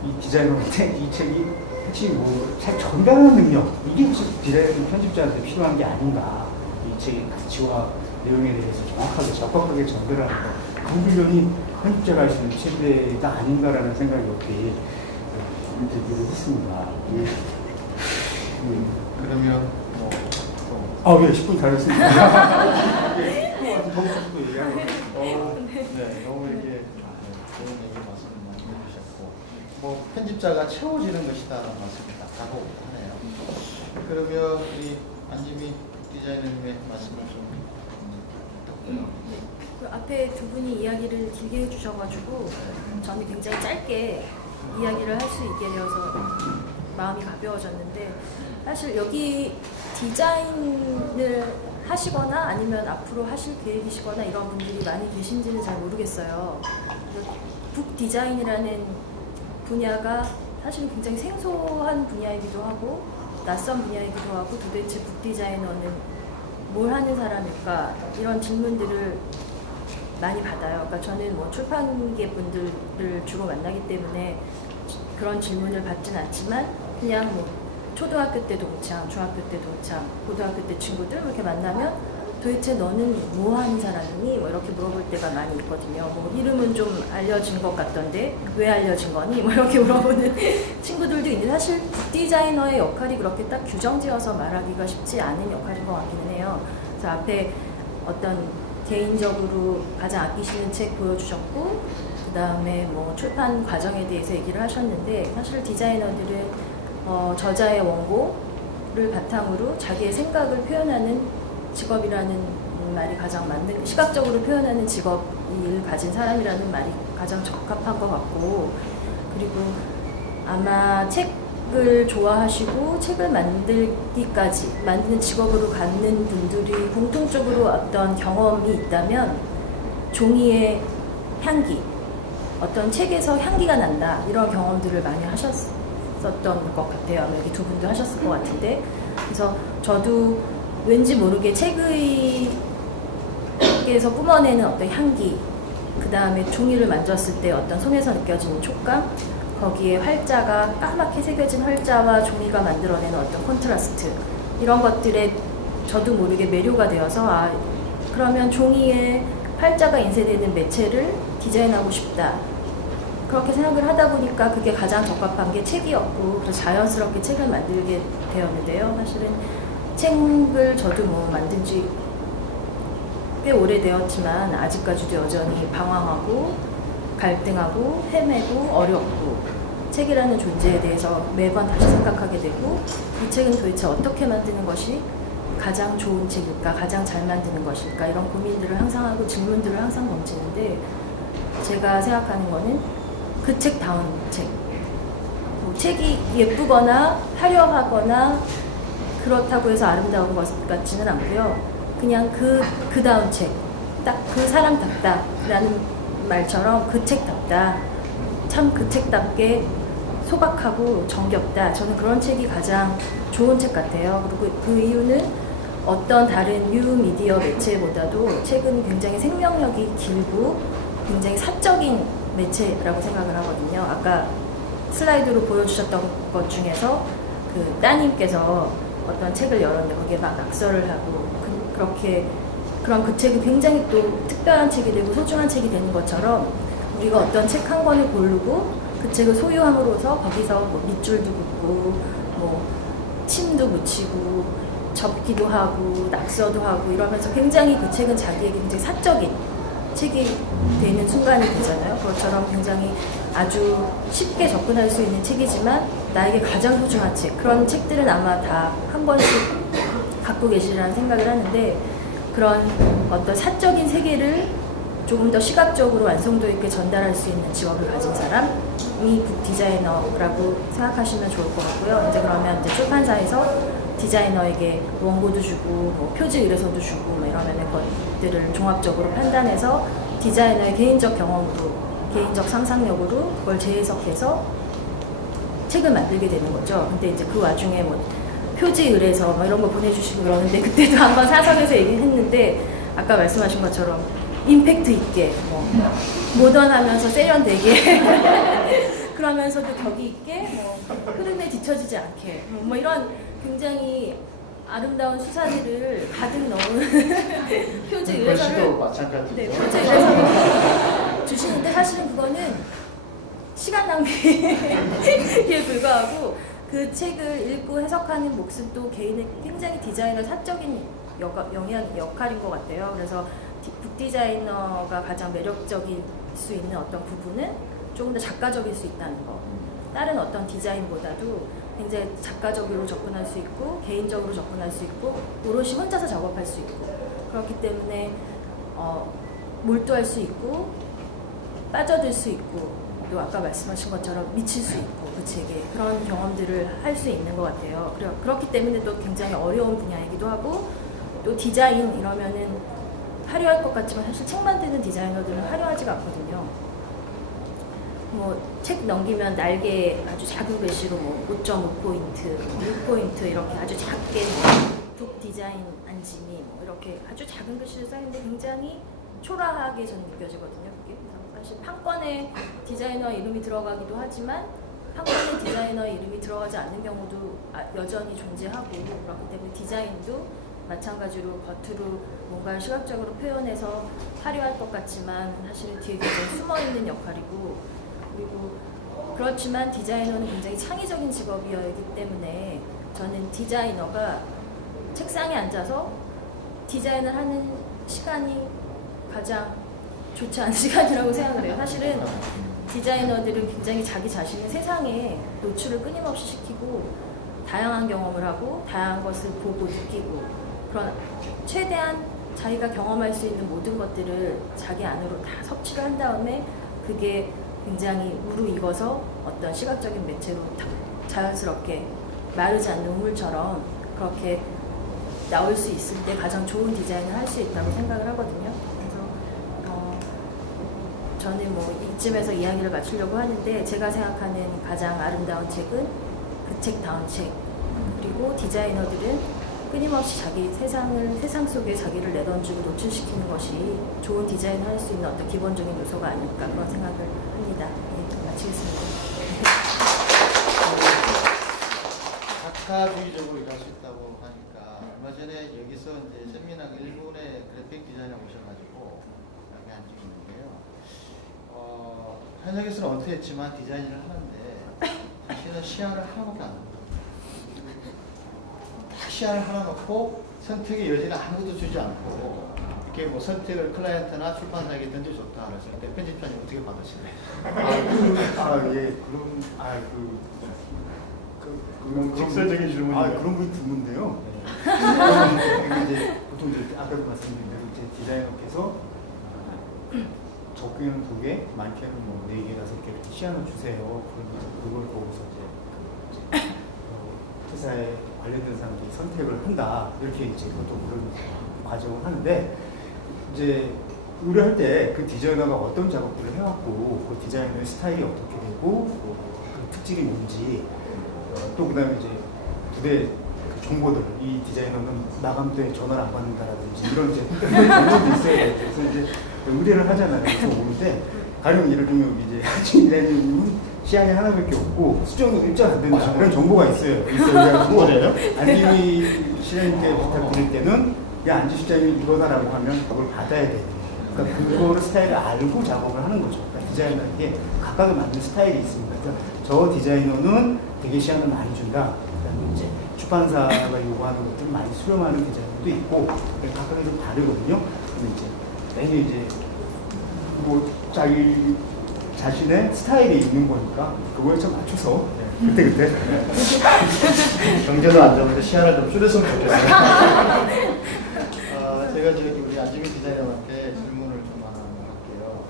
이 디자이너한테 이 책이 혹시 잘 전달하는 능력, 이게 혹시 디자이너 편집자한테 필요한 게 아닌가. 이 책의 가치와 내용에 대해서 정확하게 적확하게 전달하는 거. 그 훈련이 편집자가 할 수 있는 최대가 아닌가라는 생각이 이렇게 들기도 했습니다. 그러면 예, 10분 다 됐습니다. 또 얘기하는 네, 너무 이렇게 좋은 얘기 말씀 많이 해주셨고, 뭐 편집자가 채워지는 것이다라는 말씀이 딱하고 하네요. 그러면 우리 안지미 디자이너님의 말씀을 좀 듣고요. 그 앞에 두 분이 이야기를 길게 해주셔가지고 저는 굉장히 짧게 이야기를 할 수 있게 되어서 마음이 가벼워졌는데, 사실 여기 디자인을 하시거나 아니면 앞으로 하실 계획이시거나 이런 분들이 많이 계신지는 잘 모르겠어요. 북 디자인이라는 분야가 사실 굉장히 생소한 분야이기도 하고 낯선 분야이기도 하고, 도대체 북 디자이너는 뭘 하는 사람일까, 이런 질문들을 많이 받아요. 그러니까 저는 뭐 출판계 분들을 주로 만나기 때문에 그런 질문을 받진 않지만, 그냥 뭐 초등학교 때 동창, 중학교 때 동창, 고등학교 때 친구들 이렇게 만나면 도대체 너는 뭐 하는 사람이니? 뭐 이렇게 물어볼 때가 많이 있거든요. 뭐 이름은 좀 알려진 것 같던데 왜 알려진 거니? 뭐 이렇게 물어보는 친구들도 있는데, 사실 북디자이너의 역할이 그렇게 딱 규정지어서 말하기가 쉽지 않은 역할인 것 같기는 해요. 그래서 앞에 어떤 개인적으로 가장 아끼시는 책 보여주셨고, 그 다음에 뭐 출판 과정에 대해서 얘기를 하셨는데, 사실 디자이너들은 저자의 원고를 바탕으로 자기의 생각을 표현하는 직업이라는 말이 가장 맞는, 시각적으로 표현하는 직업을 가진 사람이라는 말이 가장 적합한 것 같고, 그리고 아마 책을 좋아하시고 책을 만드는 직업으로 갖는 분들이 공통적으로 어떤 경험이 있다면 종이의 향기, 어떤 책에서 향기가 난다, 이런 경험들을 많이 하셨어요. 썼던 것 같아요. 아마 여기 두 분도 하셨을 것 같은데, 그래서 저도 왠지 모르게 책에서 뿜어내는 어떤 향기, 그 다음에 종이를 만졌을 때 어떤 손에서 느껴지는 촉감, 거기에 활자가 까맣게 새겨진 활자와 종이가 만들어내는 어떤 콘트라스트, 이런 것들에 저도 모르게 매료가 되어서 그러면 종이에 활자가 인쇄되는 매체를 디자인하고 싶다, 그렇게 생각을 하다 보니까 그게 가장 적합한 게 책이었고, 그래서 자연스럽게 책을 만들게 되었는데요. 사실은 책을 저도 뭐 만든 지 꽤 오래되었지만 아직까지도 여전히 방황하고 갈등하고 헤매고 어렵고, 책이라는 존재에 대해서 매번 다시 생각하게 되고, 이 책은 도대체 어떻게 만드는 것이 가장 좋은 책일까, 가장 잘 만드는 것일까, 이런 고민들을 항상 하고 질문들을 항상 던지는데, 제가 생각하는 거는 그 책 다운 책, 뭐 책이 예쁘거나 화려하거나 그렇다고 해서 아름다운 것 같지는 않고요. 그냥 그 다운 책, 딱 그 사람답다 라는 말처럼 그 책답다, 참 그 책답게 소박하고 정겹다, 저는 그런 책이 가장 좋은 책 같아요. 그리고 그 이유는 어떤 다른 뉴미디어 매체보다도 책은 굉장히 생명력이 길고 굉장히 사적인 매체라고 생각을 하거든요. 아까 슬라이드로 보여주셨던 것 중에서 그 따님께서 어떤 책을 열었는데 거기에 막 낙서를 하고 그런 그 책이 굉장히 또 특별한 책이 되고 소중한 책이 되는 것처럼, 우리가 어떤 책 한 권을 고르고 그 책을 소유함으로써 거기서 뭐 밑줄도 긋고 뭐 침도 묻히고 접기도 하고 낙서도 하고 이러면서 굉장히 그 책은 자기에게 굉장히 사적인 책이 되는 순간이 되잖아요. 그것처럼 굉장히 아주 쉽게 접근할 수 있는 책이지만 나에게 가장 소중한 책, 그런 책들은 아마 다 한 번씩 갖고 계시라는 생각을 하는데, 그런 어떤 사적인 세계를 조금 더 시각적으로 완성도 있게 전달할 수 있는 직업을 가진 사람이 북 디자이너라고 생각하시면 좋을 것 같고요. 이제 그러면 이제 출판사에서 디자이너에게 원고도 주고 뭐 표지 의뢰서도 주고 뭐 이러면 것들을 종합적으로 판단해서 디자이너의 개인적 경험으로, 개인적 상상력으로 그걸 재해석해서 책을 만들게 되는 거죠. 근데 이제 그 와중에 뭐 표지 의뢰서 뭐 이런 거 보내주시고 그러는데, 그때도 한번 사석에서 얘기했는데 아까 말씀하신 것처럼 임팩트 있게 뭐 모던하면서 세련되게 그러면서도 격이 있게 뭐 흐름에 뒤처지지 않게 뭐 이런 굉장히 아름다운 수사들을 가득 넣은 표지 글씨도 의뢰서를 마찬가지죠. 네, 표지 의뢰서를 주시는데 사실은 그거는 시간 낭비에 불과하고 그 책을 읽고 해석하는 몫은 또 개인의 굉장히 디자이너 사적인 역할인 것 같아요. 그래서 북 디자이너가 가장 매력적일 수 있는 어떤 부분은 조금 더 작가적일 수 있다는 거. 다른 어떤 디자인보다도 굉장히 작가적으로 접근할 수 있고 개인적으로 접근할 수 있고 오롯이 혼자서 작업할 수 있고 그렇기 때문에 몰두할 수 있고 빠져들 수 있고 또 아까 말씀하신 것처럼 미칠 수 있고 그 책에 그런 경험들을 할 수 있는 것 같아요. 그렇기 때문에 또 굉장히 어려운 분야이기도 하고 또 디자인 이러면은 화려할 것 같지만 사실 책 만드는 디자이너들은 화려하지가 않거든요. 뭐 책 넘기면 날개 아주 작은 글씨로 뭐 5.5포인트, 6포인트 이렇게 아주 작게 북 디자인 안지미 뭐 이렇게 아주 작은 글씨를 써있는데 굉장히 초라하게 저는 느껴지거든요. 그게 사실 판권에 디자이너 이름이 들어가기도 하지만 판권에 디자이너 이름이 들어가지 않는 경우도 여전히 존재하고 그렇기 때문에 디자인도 마찬가지로 겉으로 뭔가를 시각적으로 표현해서 화려할 것 같지만 사실은 뒤에 굉장히 숨어있는 역할이고 그리고 그렇지만 디자이너는 굉장히 창의적인 직업이기 때문에 저는 디자이너가 책상에 앉아서 디자인을 하는 시간이 가장 좋지 않은 시간이라고 생각을 해요. 사실은 디자이너들은 굉장히 자기 자신을 세상에 노출을 끊임없이 시키고 다양한 경험을 하고 다양한 것을 보고 느끼고 그런 최대한 자기가 경험할 수 있는 모든 것들을 자기 안으로 다 섭취를 한 다음에 그게 굉장히 무르익어서 어떤 시각적인 매체로 자연스럽게 마르지 않는 우물처럼 그렇게 나올 수 있을 때 가장 좋은 디자인을 할 수 있다고 생각을 하거든요. 그래서 저는 뭐 이쯤에서 이야기를 마치려고 하는데 제가 생각하는 가장 아름다운 책은 그 책 다운 책 그리고 디자이너들은 끊임없이 자기 세상 속에 자기를 내던지고 노출시키는 것이 좋은 디자인을 할 수 있는 어떤 기본적인 요소가 아닐까 그런 생각을 합니다. 네, 마치겠습니다. 작가주의적으로 일할 수 있다고 하니까 얼마 전에 여기서 이제 세미나 일본의 그래픽 디자이너 오셔가지고 여기 앉고 있는데요. 현역에서는 어떻게 했지만 디자인을 하는데 사실은 시야를 하나밖에 안 합니다. 시야를 하나 놓고 선택의 여지는 아무것도 주지 않고 이렇게 뭐 선택을 클라이언트나 출판사에게 던져줬다 그랬을 때 편집자님 어떻게 받으실래요? 예, 그런 직설적인 질문이에요. 그런 분 드문데요. 이제 보통 이제 아까도 말씀드린 대로 이제 디자이너께서 적기는 2개, 많게는 뭐 4개, 5개 시안을 주세요. 그걸 보고서 이제 회사에 관련된 사람들이 선택을 한다. 이렇게 이제 보통 그런 과정을 하는데 이제 의뢰할 때 그 디자이너가 어떤 작업들을 해왔고 그 디자이너의 스타일이 어떻게 되고 그 특징이 뭔지 또 그다음에 이제 부대 그 정보들 이 디자이너는 마감 때 전화를 안 받는다라든지 이런 이제 정보도 있어야 돼요. 그래서 이제 의뢰를 하잖아요. 그래서 오는데 가령 예를 들면 이제 하진 디자이너님은 시안이 하나밖에 없고 수정도 일정 안 된다. 그런 정보가 있어요. 그래가지고 안지미 실장님께 부탁드릴 때는 야 안지 실장님이 이거다라고 하면 그걸 받아야 돼요. 그러니까 그거를 스타일을 알고 작업을 하는 거죠. 그러니까 디자이너에게 각각에 맞는 스타일이 있습니다. 그래서 저 디자이너는 되게 시안을 많이 준다. 그다음에 이제 출판사가 요구하는 것들을 많이 수렴하는 디자이너도 있고 각각이 좀 다르거든요. 근데 이제 매일 이제 뭐 자기 자신의 스타일이 있는 거니까 그거에 좀 맞춰서 그때 경제도 안 좋은데 시야를 좀 줄였으면 좋겠어요. 제가 저기 우리 안지민 디자이너한테 질문을 좀 하나 할게요.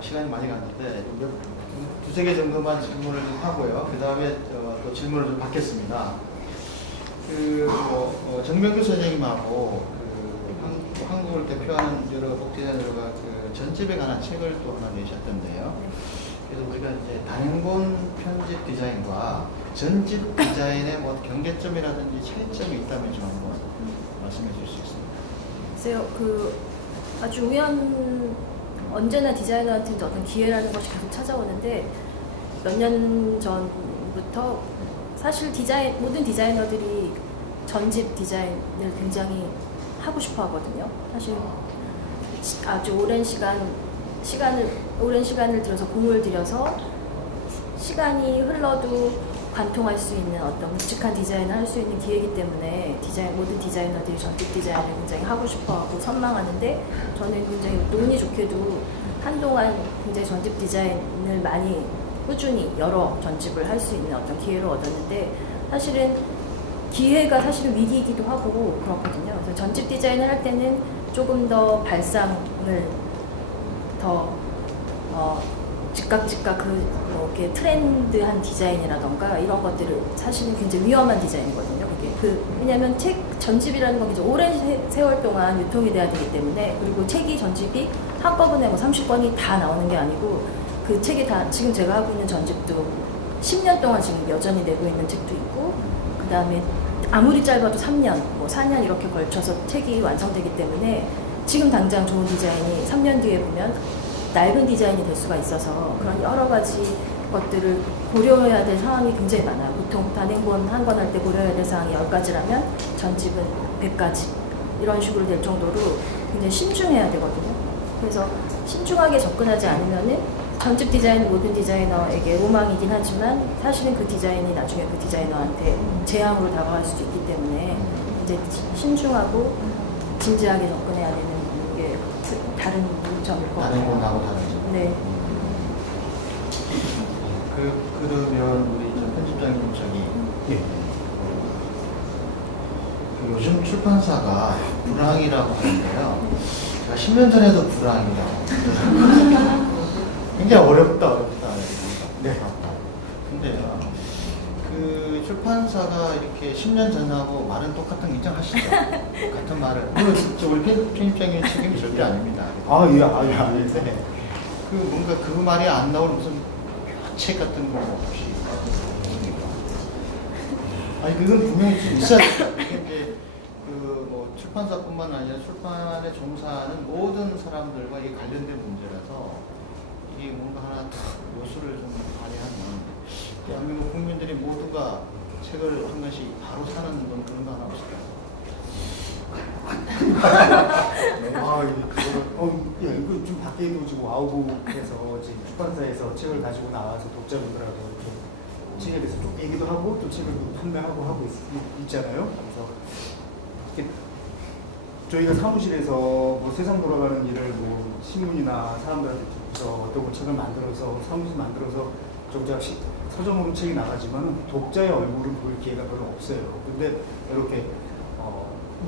시간이 많이 갔는데 두세 개 정도만 질문을 좀 하고요. 그 다음에 또 질문을 좀 받겠습니다. 정명규 선생님하고 한국을 대표하는 여러 복 디자이너가 그 전집에 관한 책을 또 하나 내셨던데요. 그래서 우리가 이제 단행본 편집 디자인과 전집 디자인의 뭐 경계점이라든지 차이점이 있다면 좀 한번 말씀해 주실 수 있습니다. 글쎄요, 아주 언제나 디자이너한테 어떤 기회라는 것이 계속 찾아오는데 몇 년 전부터 사실 모든 디자이너들이 전집 디자인을 굉장히 하고 싶어 하거든요. 사실 아주 오랜 시간을 들여서 공을 들여서 시간이 흘러도 관통할 수 있는 어떤 묵직한 디자인을 할 수 있는 기회이기 때문에 모든 디자이너들이 전집 디자인을 굉장히 하고 싶어하고 선망하는데, 저는 굉장히 운이 좋게도 한동안 굉장히 전집 디자인을 많이 꾸준히 여러 전집을 할 수 있는 어떤 기회를 얻었는데, 사실은 기회가 사실은 위기이기도 하고 그렇거든요. 그래서 전집 디자인을 할 때는 조금 더 발상을 더 즉각 이렇게 트렌드한 디자인이라던가 이런 것들을 사실은 굉장히 위험한 디자인이거든요. 왜냐하면 전집이라는 건 이제 오랜 세월 동안 유통이 돼야 되기 때문에, 그리고 전집이 한꺼번에 30권이 다 나오는 게 아니고, 그 책이 다 지금 제가 하고 있는 전집도 10년 동안 지금 여전히 내고 있는 책도 있고, 그 다음에 아무리 짧아도 3년, 4년 이렇게 걸쳐서 책이 완성되기 때문에 지금 당장 좋은 디자인이 3년 뒤에 보면 낡은 디자인이 될 수가 있어서, 그런 여러 가지 것들을 고려해야 될 상황이 굉장히 많아요. 보통 단행본 한 권 할 때 고려해야 될 상황이 10가지라면 전집은 100가지 이런 식으로 될 정도로 굉장히 신중해야 되거든요. 그래서 신중하게 접근하지 않으면은 전집 디자인은 모든 디자이너에게 로망이긴 하지만, 사실은 그 디자인이 나중에 그 디자이너한테 재앙으로 다가갈 수도 있기 때문에 이제 신중하고 진지하게 접근해야 되는 게 다른 점일 것 같아요. 다른 곳하고 다른 점. 네. 그러면 우리 편집장님 예. 요즘 출판사가 불황이라고 하는데요. 제가 10년 전에도 불황이라고 굉장히 어렵다. 네. 근데요, 그 출판사가 이렇게 10년 전하고 말은 똑같은 거 인정하시죠? 같은 말을. 물론 우리 편집장님의 책임이 절대 아닙니다. 예. 아닌데, 뭔가 그 말이 안 나오는 무슨 책 같은 거 혹시 없습니까? 아니, 그건 분명히 좀 있어야 돼요. 이게 이제 출판사뿐만 아니라 출판에 종사하는 모든 사람들과 이게 관련된 문제라서, 이게 뭔가 하나 요소를 좀 발휘하면 대한민국 국민들이 모두가 책을 한 권씩 바로 사는 그런 거 하나 없을까요? 이거 좀 밖에도 지금 와우북에서 지금 출판사에서 책을 가지고 나와서 독자분들하고 좀 책에 대해서 좀 얘기도 하고 또 책을 판매하고 하고 있잖아요. 그래서 이렇게 저희가 사무실에서 세상 돌아가는 일을 신문이나 사람들한테 듣고서 어떤 책을 만들어서 사무실 만들어서 정작 서점으로 책이 나가지만 독자의 얼굴을 볼 기회가 별로 없어요. 근데 이렇게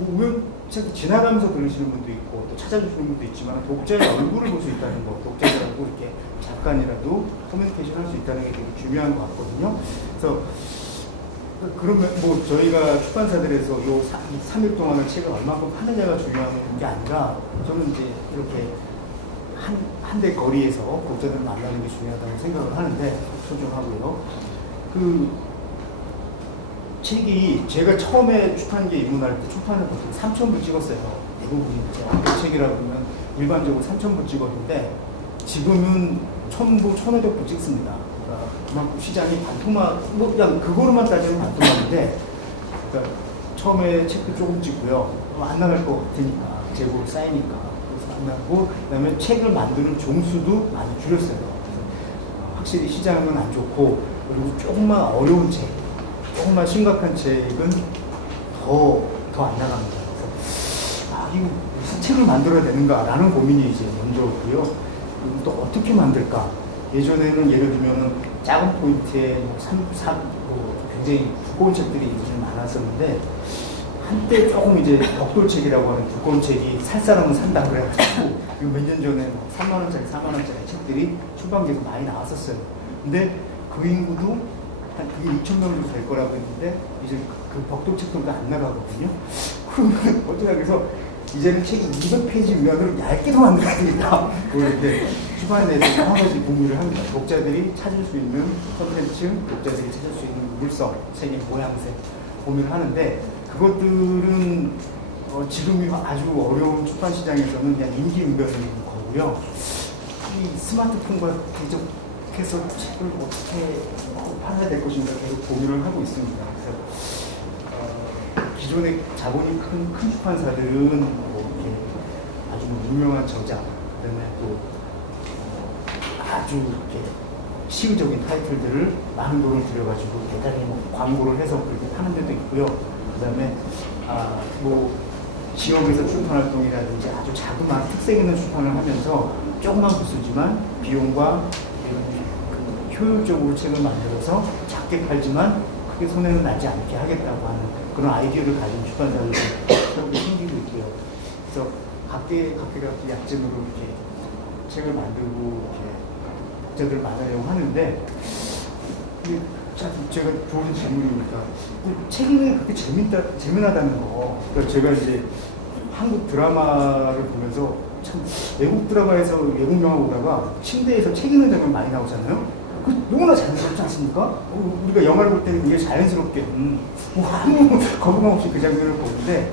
우연찮게 지나가면서 들으시는 분도 있고 또 찾아주시는 분도 있지만, 독자의 얼굴을 볼 수 있다는 거, 독자들하고 이렇게 잠깐이라도 커뮤니케이션 할 수 있다는 게 되게 중요한 것 같거든요. 그래서 그러면 저희가 출판사들에서 요 3일 동안의 책을 얼마큼 파느냐가 중요한 게 아니라, 저는 이제 이렇게 한 대 거리에서 독자들을 만나는 게 중요하다고 생각을 하는데, 소중하고요. 그 책이 제가 처음에 출판기에 입문할 때 초판을 보통 3,000부 찍었어요. 대부분이 이제 어떤 책이라고 하면 일반적으로 3,000부 찍었는데, 지금은 1,000부, 1,500부 찍습니다. 그러니까 그만큼 시장이 반토막, 그냥 그거로만 따지면 반토막인데, 그러니까 처음에 책도 조금 찍고요. 안 나갈 것 같으니까, 재고로 쌓이니까. 그래서 안 나가고, 그 다음에 책을 만드는 종수도 많이 줄였어요. 확실히 시장은 안 좋고, 그리고 조금만 어려운 책, 조금만 심각한 책은 더 안 나갑니다. 그래서 이거 무슨 책을 만들어야 되는가라는 고민이 이제 먼저고요. 또 어떻게 만들까? 예전에는 예를 들면은 작은 포인트에 굉장히 두꺼운 책들이 요즘 많았었는데, 한때 조금 이제 벽돌책이라고 하는 두꺼운 책이 살 사람은 산다 그래가지고 몇 년 전에 3만 원짜리, 4만 원짜리 책들이 출판기에서 많이 나왔었어요. 근데 그 인구도 한 그게 2,000명 정도 될 거라고 했는데, 이제 그 벽돌책들도 안 나가거든요. 그러면 어쩌다 그래서 이제는 책이 200페이지 미만으로 얇게도 만들어야 되겠다. 이렇게 출판에 대해서 여러 가지 고민을 합니다. 독자들이 찾을 수 있는 컨텐츠, 독자들이 찾을 수 있는 물성, 책의 모양새 고민을 하는데, 그것들은 지금 아주 어려운 출판 시장에서는 그냥 임기응변인 거고요. 이 스마트폰과 해서 책을 어떻게 팔아야 될 것인가 계속 고민을 하고 있습니다. 그래서 기존의 자본이 큰 출판사들은 뭐 이렇게 아주 유명한 저자, 그다음에 또 아주 이렇게 시의적인 타이틀들을 많은 돈을 들여가지고 대단히 뭐 광고를 해서 그렇게 파는 데도 있고요. 그다음에 뭐 지역에서 출판 활동이라든지 아주 자그마한 특색 있는 출판을 하면서 조그만 부수지만 비용과 효율적으로 책을 만들어서 작게 팔지만 크게 손해는 나지 않게 하겠다고 하는 그런 아이디어를 가진 출판사들이 생기고 있고요. 그래서 각계가 약점으로 이렇게 책을 만들고 이렇게 독자들을 만나려고 하는데 이게 참 제가 좋은 질문이니까 책 읽는 게 그렇게 재미나다는 거. 그러니까 제가 이제 한국 드라마를 보면서 참 외국 드라마에서 외국 영화 보다가 침대에서 책 읽는 장면 많이 나오잖아요. 그 너무나 자연스럽지 않습니까? 우리가 영화를 볼 때는 이게 자연스럽게 뭐 아무 거부감 없이 그 장면을 보는데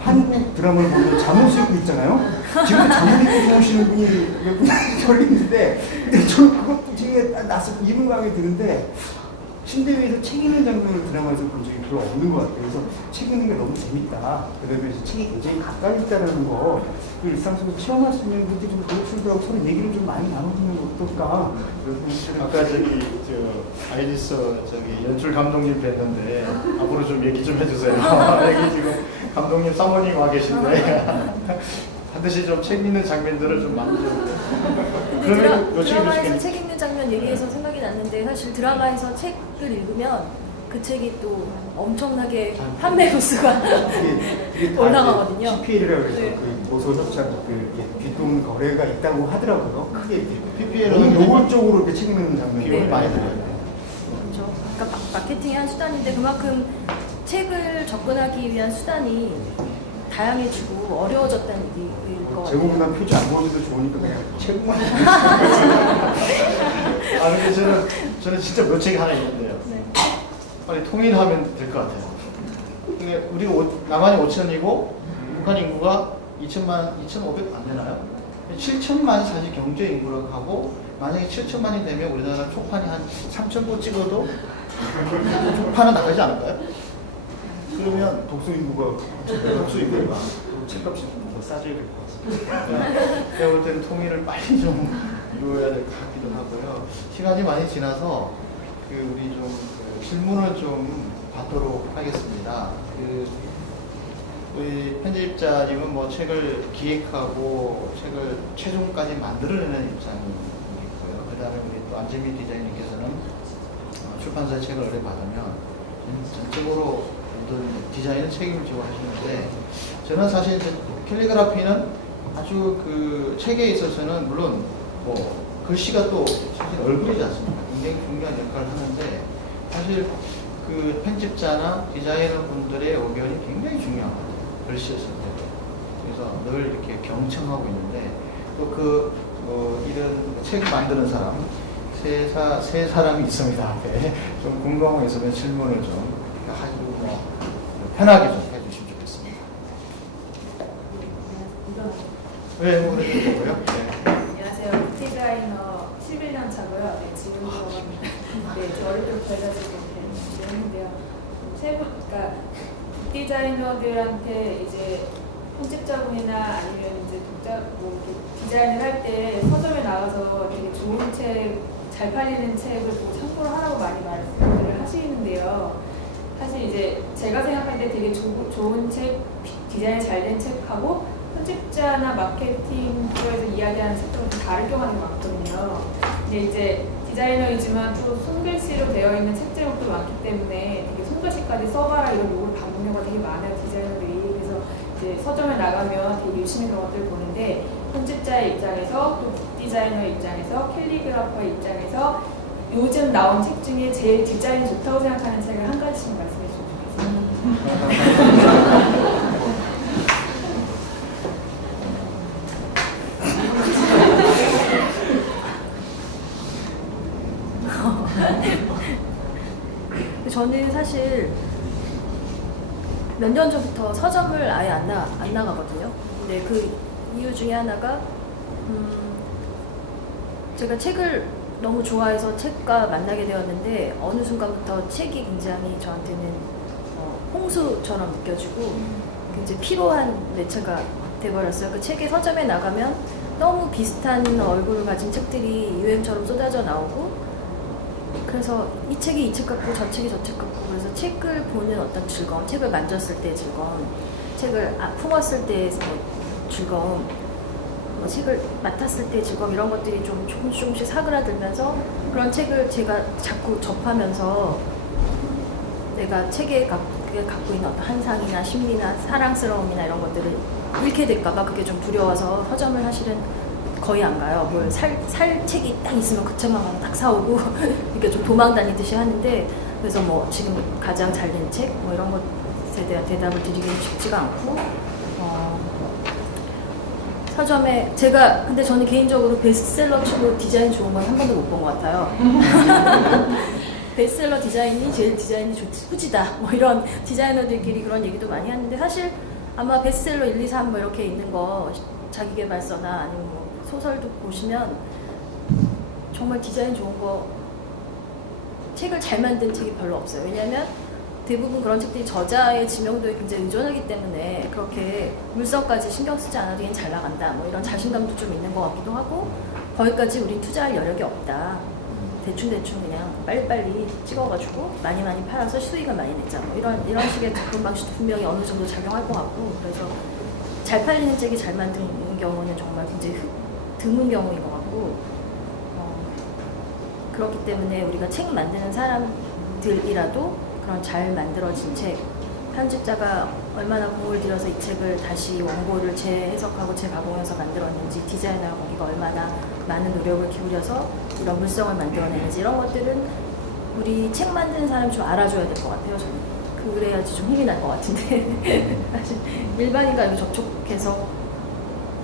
한국 드라마를 보면 잠옷을 입고 있잖아요. 지금 잠옷 입고 좋으시는 분이 몇 분 저기 있는데 저는 그것도 되게 낯서 이런 감이 드는데 침대 위에서 책 읽는 장면을 드라마에서 본 적이 별로 없는 것 같아요. 그래서 책 읽는 게 너무 재밌다. 그다음에 책이 굉장히 가까이 있다는 거, 그 일상 속에서 체험할 수 있는 분들이 좀 노출도 하고 서로 얘기를 좀 많이 나눠주면 어떨까? 아까 아이리스 연출 감독님 뵀는데 앞으로 좀 얘기 좀 해주세요. 여기 지금 감독님 사모님 와 계신데 반드시 좀 책 읽는 장면들을 좀 만들어. 그러면 드라마에서 책 읽는 장면 얘기해서 생각이 났는데 사실 드라마에서 책을 읽으면 그 책이 또 엄청나게 판매 부수가 올라가거든요. PPL이라고 해서 네. 그 도서 협찬 뒷돈 거래가 있다고 하더라고요. 크게 PPL은 노골적으로 이렇게 책 읽는 장면이 네. 많이 들어요. 그렇죠. 그러니까 마케팅의 한 수단인데 그만큼 책을 접근하기 위한 수단이 다양해지고 어려워졌다는 얘기일 것 같아요. 제목보다 표지 안 보여줘도 좋으니까 그냥 책만. 근데 저는 진짜 묘책이 하나 있는데요. 네. 빨리 통일하면 될 것 같아요. 근데 우리가 남한이 5천이고 북한 인구가 2,500 안 되나요? 7천만이 사실 경제 인구라고 하고 만약에 7천만이 되면 우리나라 초판이 한 3,000부 찍어도 초판은 나가지 않을까요? 그러면 독서 인구가 책값이 좀 더 싸져야 될 것 같습니다. 제가 볼 때는 통일을 빨리 좀 이루어야 될 것 같기도 하고요. 시간이 많이 지나서 우리 질문을 좀 받도록 하겠습니다. 우리 편집자님은 뭐 책을 기획하고 책을 최종까지 만들어내는 입장이 있고요. 그 다음에 우리 또 안재미 디자이너께서는 출판사의 책을 의뢰받으면 전적으로 모든 디자인은 책임을 지고 하시는데, 저는 사실 캘리그라피는 아주 그 책에 있어서는 물론 뭐 글씨가 또 사실 얼굴이지 않습니까? 굉장히 중요한 역할을 하는데, 사실 그 편집자나 디자이너 분들의 의견이 굉장히 중요하거든요. 글씨를 쓸 때. 그래서 늘 이렇게 경청하고 있는데, 또 이런 책을 만드는 사람, 세 사람이 있습니다. 앞에. 좀 궁금한 거 있으면 질문을 좀 아주 편하게 좀 해주시면 좋겠습니다. 네, 오늘 되고요. 네. 안녕하세요. 디자이너 11년 차고요. 네, 지금도 저 어릴 때부터 해가지고 했는데요. 그러니까 디자이너들한테 이제 편집자분이나 아니면 이제 디자인을 할 때 서점에 나가서 되게 좋은 책, 잘 팔리는 책을 보고 참고를 하라고 많이 말씀을 하시는데요. 사실 이제 제가 생각할 때 되게 좋은 책, 디자인이 잘 된 책하고 편집자나 마케팅 쪽에서 이야기하는 책들은 좀 다를 경우가 많거든요. 근데 이제 디자이너이지만 또 손글씨로 되어 있는 책 제목도 많기 때문에 되게 손글씨까지 써봐라 이런 요구를 받는 경우가 되게 많아요, 디자이너들이. 그래서 이제 서점에 나가면 되게 유심히 그런 것들을 보는데, 편집자의 입장에서 또 디자이너의 입장에서 캘리그라퍼의 입장에서 요즘 나온 책 중에 제일 디자인이 좋다고 생각하는 책을 한 가지씩 말씀해 주시면 좋겠습니다. 저는 사실 몇 년 전부터 서점을 아예 안 나가거든요. 근데 그 이유 중에 하나가 제가 책을 너무 좋아해서 책과 만나게 되었는데 어느 순간부터 책이 굉장히 저한테는 홍수처럼 느껴지고 굉장히 피로한 매체가 돼버렸어요. 그 책이 서점에 나가면 너무 비슷한 얼굴을 가진 책들이 유행처럼 쏟아져 나오고, 그래서 이 책이 이 책 같고 저 책이 저 책 같고, 그래서 책을 보는 어떤 즐거움, 책을 만졌을 때 즐거움, 책을 품었을 때 즐거움, 뭐 책을 맡았을 때 즐거움, 이런 것들이 좀 조금씩 사그라들면서 그런 책을 제가 자꾸 접하면서 내가 책에 갖고 있는 어떤 환상이나 심리나 사랑스러움이나 이런 것들을 잃게 될까봐 그게 좀 두려워서 서점을 사실은 거의 안 가요. 뭘 살 책이 딱 있으면 그 책만 딱 사오고 이렇게 좀 도망 다니듯이 하는데, 그래서 뭐 지금 가장 잘 된 책 뭐 이런 것에 대한 대답을 드리기는 쉽지가 않고, 서점에 제가 근데 저는 개인적으로 베스트셀러 치고 디자인 좋은 건 한 번도 못 본 것 같아요. 베스트셀러 디자인이 제일 디자인이 후지다 뭐 이런 디자이너들끼리 그런 얘기도 많이 하는데, 사실 아마 베스트셀러 1, 2, 3 뭐 이렇게 있는 거 자기계발서나 아니면 뭐 소설도 보시면 정말 디자인 좋은 거, 책을 잘 만든 책이 별로 없어요. 왜냐하면 대부분 그런 책들이 저자의 지명도에 굉장히 의존하기 때문에 그렇게 물성까지 신경 쓰지 않아도 그냥 잘 나간다 뭐 이런 자신감도 좀 있는 것 같기도 하고, 거기까지 우린 투자할 여력이 없다, 대충 그냥 빨리빨리 찍어가지고 많이 팔아서 수익을 많이 내자 뭐 이런 식의 접근 방식도 분명히 어느 정도 작용할 것 같고, 그래서 잘 팔리는 책이 잘 만든 경우는 정말 굉장히 드문 경우인 것 같고, 그렇기 때문에 우리가 책 만드는 사람들이라도 그런 잘 만들어진 책, 편집자가 얼마나 공을 들여서 이 책을 다시 원고를 재해석하고 재가공해서 만들었는지, 디자이너가 거기가 얼마나 많은 노력을 기울여서 이런 물성을 만들어내는지, 이런 것들은 우리 책 만드는 사람이 좀 알아줘야 될 것 같아요. 저는 그래야지 좀 힘이 날 것 같은데 사실 일반인과 이렇게 접촉해서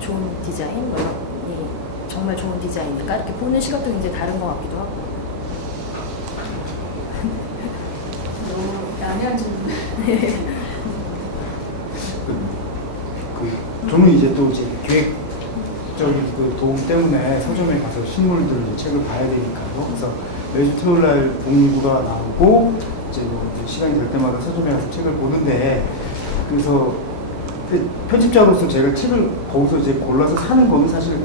좋은 디자인, 뭐 이런 정말 좋은 디자인인가 이렇게 보는 시각도 굉장히 다른 것 같기도 하고. 너무 난해한 질문. 저는 이제 또 이제 계획적인 그 도움 때문에 서점에 가서 신문들 책을 봐야 되니까요. 그래서 매주 토요일 날 독립부가 나오고 이제 뭐 시간이 될 때마다 서점에 가서 책을 보는데, 그래서 편집자로서 제가 책을 거기서 이제 골라서 사는 거는 사실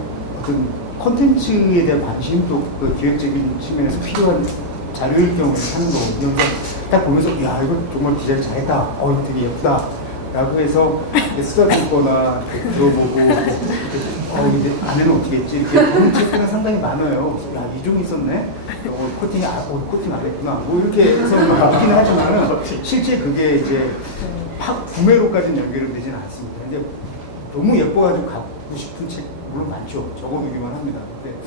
그 콘텐츠에 대한 관심, 또 그 기획적인 측면에서 필요한 자료일 경우에 사는 거거든요. 그래서 딱 보면서 야 이거 정말 디자인 잘했다, 되게 예쁘다 라고 해서 쓰다듬거나 들어보고 이제 안에는 어떻게 했지 이렇게 보는 책들은 상당히 많아요. 야 이 종이 있었네, 코팅이 코팅 안 했구나 뭐 이렇게 해서 있기는 하지만은 실제 그게 이제 구매로까지는 연결되지는 않습니다. 근데 너무 예뻐가지고 갖고 싶은 책 물론 많죠. 적어두기만 합니다. 근데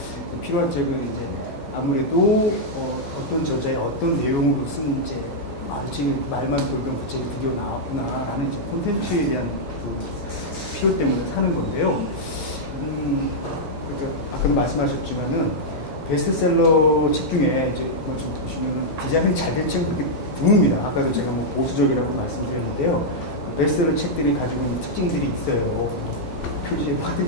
필요한 책은 이제 아무래도 어떤 저자의 어떤 내용으로 쓴 책, 지금 말만 돌던 그 책이 드디어 나왔구나 라는 이제 콘텐츠에 대한 그 필요 때문에 사는 건데요. 그러니까 아까도 말씀하셨지만은 베스트셀러 책 중에 이제 좀 보시면은 디자인이 잘 된 책은 그렇게 드뭅니다. 아까도 제가 뭐 보수적이라고 말씀드렸는데요. 베스트셀러 책들이 가지고 있는 특징들이 있어요. 표지에 받은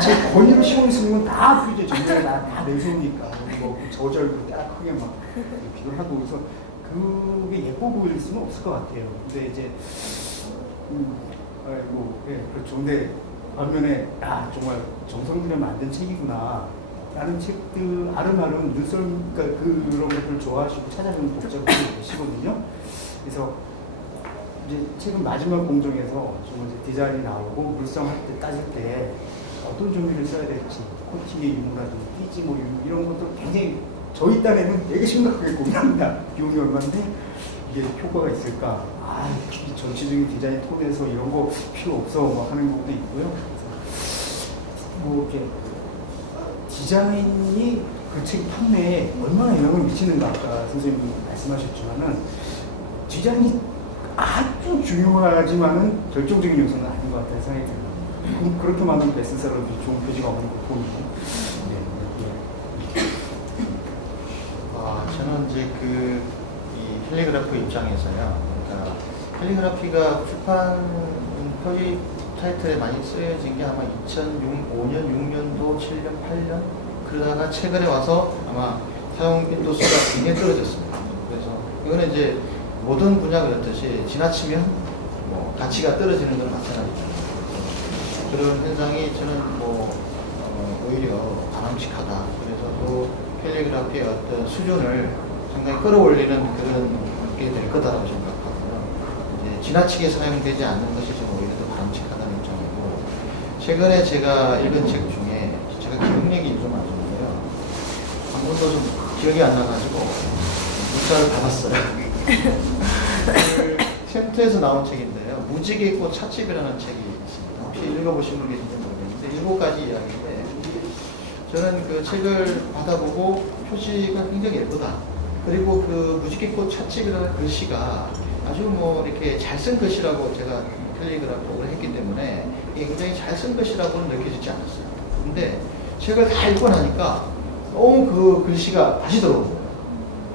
제 권위로 시원히 쓰는 건 다 표지에 전면에 다 내세우니까 뭐 저절도 딱 크게 막 비교를 하고, 그래서 그게 예뻐 보일 수는 없을 것 같아요. 근데 이제 그렇죠. 근데 반면에 정말 정성 들여 만든 책이구나 라는 책들 아름아름 눈썰, 그러니까 그런 것들 좋아하시고 찾아보는 독자분들이 계시거든요. 그래서 이제 최근 마지막 공정에서 좀 이제 디자인이 나오고 물성할 때 따질 때 어떤 종류를 써야 될지, 코팅의 유무라든지 띠지 뭐 이런 것도 굉장히 저희 딴에는 되게 심각하게 고민합니다. 비용이 얼마인데 이게 효과가 있을까? 이 전체적인 디자인 톤에서 이런 거 필요 없어 뭐 하는 것도 있고요. 그래서 뭐 이렇게 디자인이 그 책 판매에 얼마나 영향을 미치는가, 아까 선생님이 말씀하셨지만은 디자인이 아주 중요하지만은 결정적인 요소는 아닌 것 같다는 생각이 들어요. 그렇게 만든 베스트셀러도 좋은 표지가 없는 거 보이고. 저는 이제 이 캘리그라피 입장에서요. 그러니까 캘리그라피가 출판 표지 타이틀에 많이 쓰여진 게 아마 2005년, 6년도, 7년, 8년 그러다가 최근에 와서 아마 사용 빈도수가 굉장히 떨어졌습니다. 그래서 이거는 이제 모든 분야 그렇듯이 지나치면 뭐 가치가 떨어지는 건 마찬가지죠. 그런 현상이 저는 오히려 바람직하다. 그래서 또 캘리그라피의 어떤 수준을 상당히 끌어올리는 그런 게 될 거다라고 생각하고요. 이제 지나치게 사용되지 않는 것이 좀 오히려 더 바람직하다는 입장이고, 최근에 제가 읽은 책 중에 제가 기억력이 좀 안 좋은데요. 한 번도 좀 기억이 안 나가지고 문자를 받았어요. 샘트에서 나온 책인데요. 무지개 꽃 찻집이라는 책이 있습니다. 혹시 읽어보신 분 계신지 모르겠는데 7가지 이야기인데, 저는 그 책을 받아보고 표지가 굉장히 예쁘다. 그리고 그 무지개꽃 찻집이라는 글씨가 아주 이렇게 잘 쓴 글씨라고 제가 캘리그라피를 했기 때문에 이게 굉장히 잘 쓴 글씨라고는 느껴지지 않았어요. 근데 책을 다 읽고 나니까 너무 그 글씨가 다시 들어오는 거예요.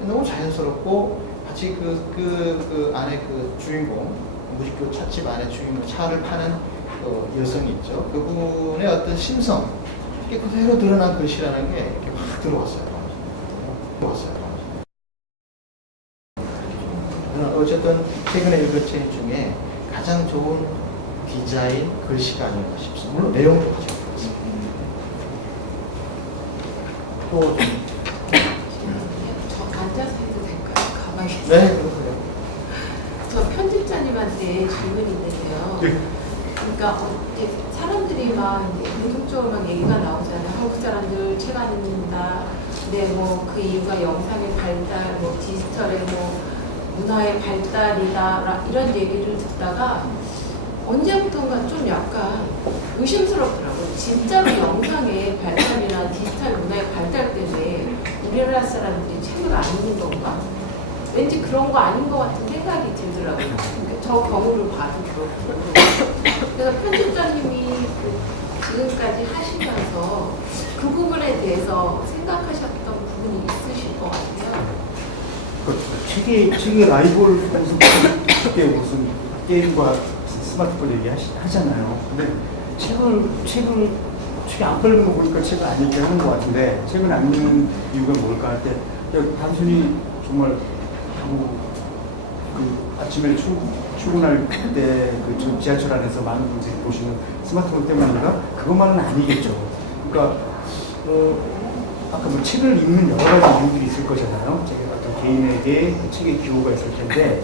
너무 자연스럽고 마치 그 안에 그 주인공, 무지개꽃 찻집 안에 주인공 차를 파는 여성이 있죠. 그분의 어떤 심성, 이게 그대로 드러난 글씨라는 게 이렇게 확 들어왔어요. 어쨌든 최근에 읽은 책 중에 가장 좋은 디자인 글씨가 아닌가 싶습니다. 물론 내용도 가장 좋습니다. 또 저 앉아서 해도 될까요? 가만히. 네, 그러세요. 저 편집자님한테 질문이 있는데요. 그러니까 이제 사람들이 막 이제 공통적으로 막 얘기가 나오잖아요. 한국 사람들 책 안 읽는다. 근데 그 이유가 영상의 발달, 디지털의 문화의 발달이다. 이런 얘기를 듣다가 언제부턴가 좀 약간 의심스럽더라고요. 진짜로 영상의 발달이나 디지털 문화의 발달 때문에 우리나라 사람들이 책을 안 읽는 건가? 왠지 그런 거 아닌 것 같은 생각이 들더라고요. 그러니까 저 경우를 봐도 그렇고. 그래서 편집자님이 지금까지 하시면서 그 부분에 대해서 생각하셨던 부분이 있으실 것 같아요. 책의 라이벌 무슨 게임과 스마트폰 얘기하잖아요. 근데 책을 안 읽는 거 보니까 책을 안 읽게 하는 것 같은데, 책을 안 읽는 이유가 뭘까 할 때 단순히 정말 그 아침에 출근할 때 그 지하철 안에서 많은 분들이 보시는 스마트폰 때문인가? 그것만은 아니겠죠. 그러니까 아까 책을 읽는 여러 가지 이유들이 있을 거잖아요. 어떤 개인에게 책의 기호가 있을 텐데,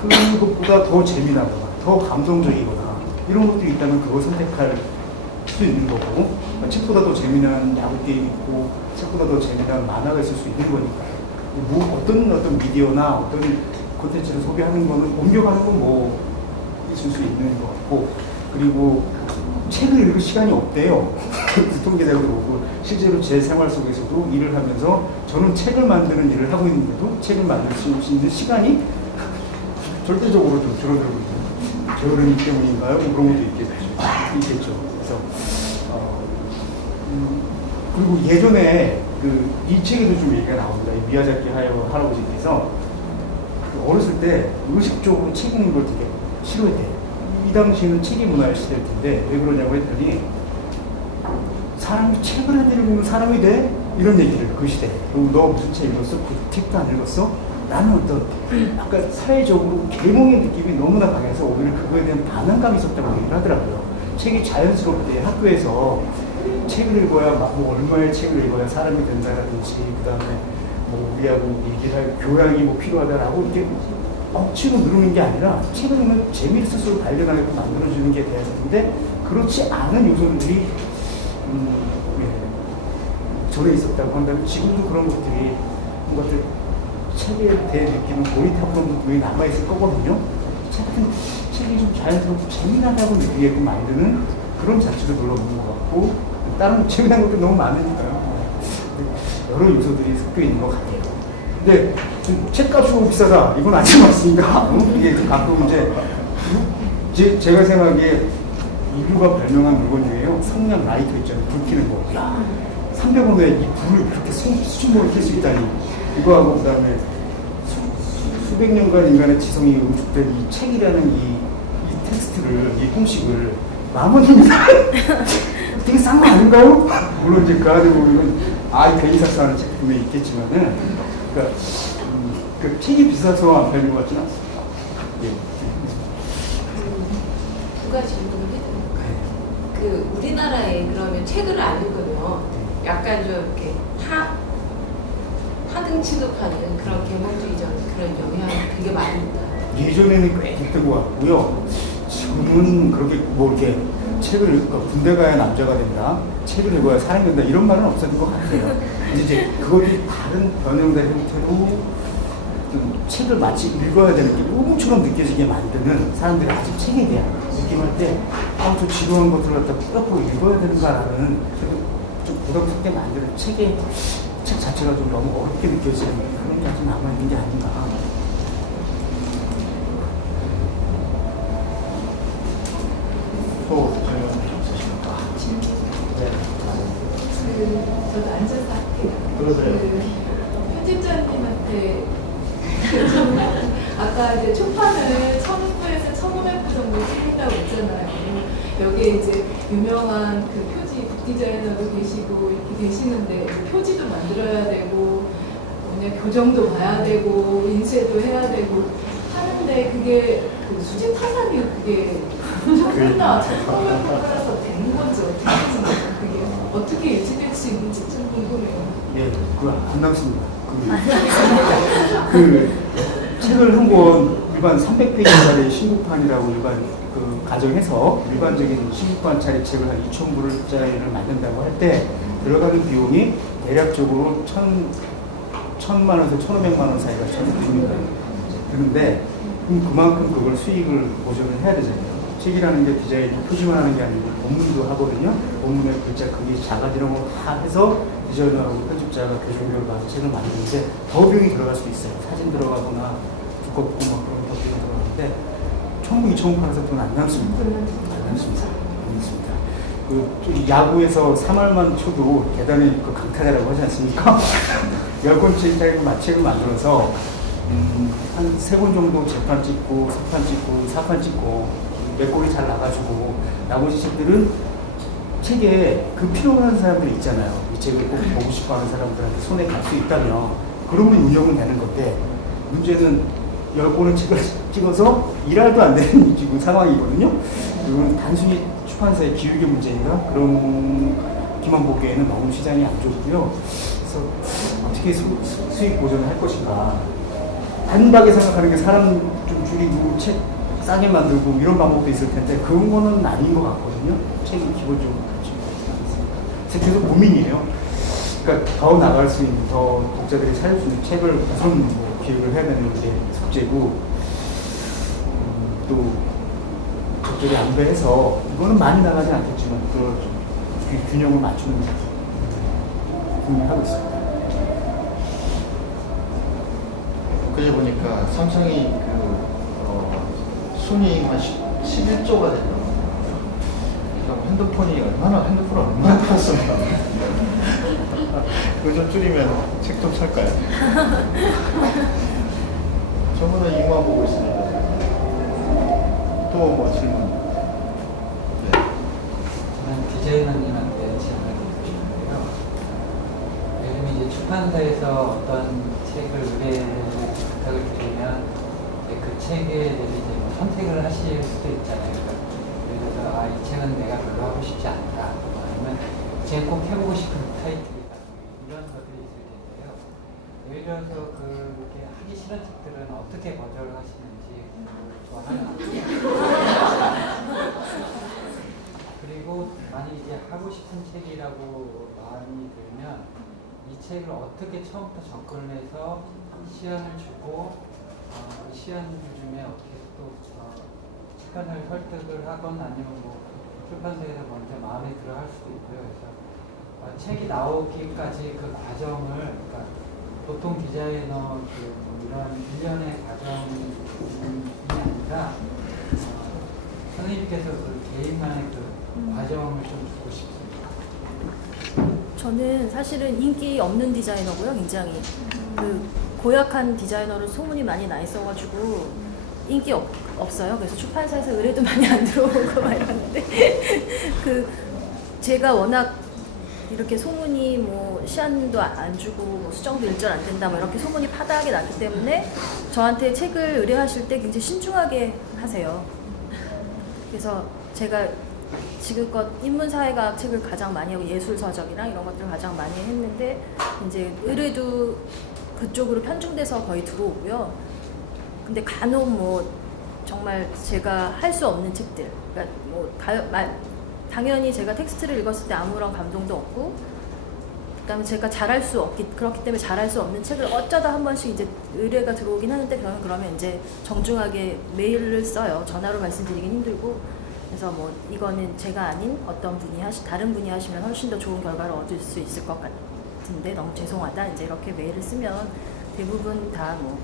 그것보다 더 재미나거나 더 감동적이거나 이런 것들이 있다면 그걸 선택할 수 있는 거고, 책보다 더 재미난 야구 게임이 있고 책보다 더 재미난 만화가 있을 수 있는 거니까요. 어떤 미디어나 어떤 콘텐츠를 소비하는 거는 옮겨가는 건 있을 수 있는 것 같고, 그리고 책을 읽을 시간이 없대요. 유통기사도 그렇고, 실제로 제 생활 속에서도 일을 하면서 저는 책을 만드는 일을 하고 있는데도 책을 만들 수 있는 시간이 절대적으로 좀 줄어들고 있는 게으르기 때문인가요? 그런 것도 있겠죠. 그래서 그리고 예전에 이 책에도 좀 얘기가 나옵니다. 이 미야자키 하야오 할아버지께서 어렸을 때 의식적으로 책 읽는 걸 되게 싫어했대요. 이 당시에는 책이 문화의 시대일 텐데 왜 그러냐고 했더니, 사람이 책을 안 읽으면 사람이 돼? 이런 얘기를 그 시대에. 그리고 너 무슨 책 읽었어? 그 책도 안 읽었어? 나는 어떤 아까 사회적으로 계몽의 느낌이 너무나 강해서 오히려 그거에 대한 반항감이 있었다고 얘기를 하더라고요. 책이 자연스럽게 학교에서 책을 읽어야 얼마의 책을 읽어야 사람이 된다라든지, 그 다음에 우리하고 얘기를 할 교양이 필요하다라고 이렇게 억지로 누르는 게 아니라 책을 읽으면 재미를 스스로 발견하게끔 만들어주는 게 돼야 되는데, 그렇지 않은 요소들이 전에 있었다고 한다면 지금도 그런 것들이 뭔가 책에 대해 느끼는 고리타분한 부분이 남아있을 거거든요. 책이 좀 자연스럽고 재미나다고 느끼게끔 만드는 그런 자체도 눌러보는 것 같고, 다른 재미난 것도 너무 많으니까요. 여러 요소들이 섞여 있는 것 같아요. 근데 책값이 너무 비싸다, 이건 아닌 것 같습니다. 이게 가끔 제가 생각하기에 인류가 발명한 물건 중에요, 성냥 라이터 있잖아요. 불 켜는 거. 300원에 이 불을 그렇게 수준으로 켤 수 있다니. 이거하고 그 다음에 수백 년간 인간의 지성이 응축된 이 책이라는 이 텍스트를, 이 형식을 10,000원입니다. 되게 싼 거 아닌가요? 물론 이제 그 안에 보면 괜히 샀어 하는 책 분명히 있겠지만은, 그러니까, 그 책이 비싸서 안 팔린 것 같지는 않습니다. 예. 두 가지 질문을 해드릴까요? 그 우리나라에 그러면 책을 안 읽으면 약간 좀 이렇게 하등 취급하는 그런 계몽주의적인 그런 영향이 되게 많이 있다. 예전에는 꽤 됐던 것 같고요. 지금은 그렇게 뭐 이렇게 책을 읽고 군대 가야 남자가 된다, 책을 읽어야 사람이 된다 이런 말은 없었던 것 같아요. 이제 그것이 다른 변형된 형태로 좀 책을 마치 읽어야 되는 게 꿈처럼 느껴지게 만드는 사람들이 아직 책에 대한 느낌할 때, 저 지루한 것들을 갖다 꾸역꾸역 읽어야 되는가라는 좀 부담스럽게 만드는 책 자체가 좀 너무 어렵게 느껴지는 그런 게 아직 남아있는 게 아닌가. 또 질문 있으십니까? 네. 저도 앉아서 할게요. 그러세요. 편집자님한테 아까 이제 초판을 1,000부에서 1,500부 정도 찍는다고 했잖아요. 여기에 이제 유명한 그 표지 북디자이너도 계시고 이렇게 계시는데 이제 표지도 만들어야 되고 교정도 봐야 되고 인쇄도 해야 되고 하는데 그게 그 수집 타산이 그게 첫부나 1,500부 따라서 되는 건지 어떻게 되는지 그게 어떻게 유지될 수 있는지 좀 궁금해요. 예, 그거 안 남습니다. 그 책을 한 권 일반 300페이지짜리 신구판이라고 일반 그 가정해서 일반적인 신구판짜리 책을 한 2,000부짜리를 만든다고 할 때 들어가는 비용이 대략적으로 1,000만 원에서 1,500만 원 사이가 드는데 그만큼 그걸 수익을 보전을 해야 되잖아요. 책이라는 게 디자인 표지만 하는 게 아니고 본문도 하거든요. 본문의 글자 크기, 자가 이런 거 다 해서 디자이너하고 편집자가 교정비용을 받아서 책을 만드는데 더 비용이 들어갈 수 있어요. 사진 들어가거나 두껍고 막 그런 더 비용이 들어가는데 1,000부, 2,000부 팔아서 돈 안 남습니다. 안 남습니다. 안 남습니다. 그 야구에서 3할만 쳐도 대단히 그 강타자라고 하지 않습니까? 10권짜리 책을 만들어서 한 3권 정도 재판 찍고 3판 찍고 4판 찍고 몇 권이 잘 나가지고 나머지 책들은 책에 그 필요한 사람들이 있잖아요. 이 책을 꼭 보고 싶어하는 사람들한테 손에 갈 수 있다면 그러면 운영은 되는 건데 문제는 10권의 책을 찍어서 일할도 안 되는 지금 상황이거든요. 이건 단순히 출판사의 기획의 문제인가? 그런 기만 보기에는 너무 시장이 안 좋고요. 그래서 어떻게 수익 보전을 할 것인가. 단박에 생각하는 게 사람 좀 줄이고 책 싸게 만들고 이런 방법도 있을 텐데 그런 거는 아닌 것 같거든요. 책이 기본적으로 그렇지 않습니다. 계속 고민이에요. 그러니까 더 나갈 수 있는, 더 독자들이 찾을 수 있는 책을 우선 뭐 기획을 해야 되는 게 숙제고 또 적절히 안배해서 이거는 많이 나가지 않겠지만 그걸 좀 균형을 맞추는 고민하고 있습니다. 그제 보니까 삼성이 순이익 한 11조가 됐다고. 핸드폰을 얼마나 팔았습니까? 그거 좀 줄이면 책 좀 살까요? 전부 다 이만 보고 있으니까. 또 뭐 질문? 네. 저는 디자이너님한테 질문을 드리고 싶은데요. 요즘 이제 출판사에서 어떤 책을 의뢰를 부탁을 드리면 그 책에 대해서 이제 뭐 선택을 하실 수도 있잖아요. 예를 들어서 이 책은 내가 별로 하고 싶지 않다. 아니면 이 책은 꼭 해보고 싶은 타이틀이다. 이런 것들이 있을 텐데요. 예를 들어서 그렇게 하기 싫은 책들은 어떻게 거절을 하시는지 저 하나. 그리고 만약 이제 하고 싶은 책이라고 마음이 들면 이 책을 어떻게 처음부터 접근해서 시연을 주고 그 시연 중에 어떻게 또 출판사를 설득을 하건 아니면 뭐 출판사에서 먼저 마음에 들어 할 수도 있고요. 그래서 책이 나오기까지 그 과정을 그러니까 보통 디자이너 이런 일련의 과정이 아니라 선생님께서 그 개인만의 그 과정을 좀 주고 싶습니다. 저는 사실은 인기 없는 디자이너고요. 굉장히 그 고약한 디자이너로 소문이 많이 나 있어가지고 인기 없어요. 그래서 출판사에서 의뢰도 많이 안 들어오고 막 이러는데 제가 워낙 이렇게 소문이 뭐 시안도 안 주고 뭐 수정도 일절 안 된다 뭐 이렇게 소문이 파다하게 났기 때문에 저한테 책을 의뢰하실 때 굉장히 신중하게 하세요. 그래서 제가 지금껏 인문사회과학 책을 가장 많이 하고 예술서적이랑 이런 것들을 가장 많이 했는데 이제 의뢰도 그쪽으로 편중돼서 거의 들어오고요. 근데 간혹 뭐 정말 제가 할 수 없는 책들, 그러니까 뭐 당연히 제가 텍스트를 읽었을 때 아무런 감동도 없고, 그다음에 제가 잘할 수 없기 그렇기 때문에 잘할 수 없는 책을 어쩌다 한 번씩 이제 의뢰가 들어오긴 하는데 저는 그러면 이제 정중하게 메일을 써요. 전화로 말씀드리긴 힘들고. 그래서 뭐 이거는 제가 아닌 어떤 분이 다른 분이 하시면 훨씬 더 좋은 결과를 얻을 수 있을 것 같은데 너무 죄송하다 이제 이렇게 메일을 쓰면 대부분 다 뭐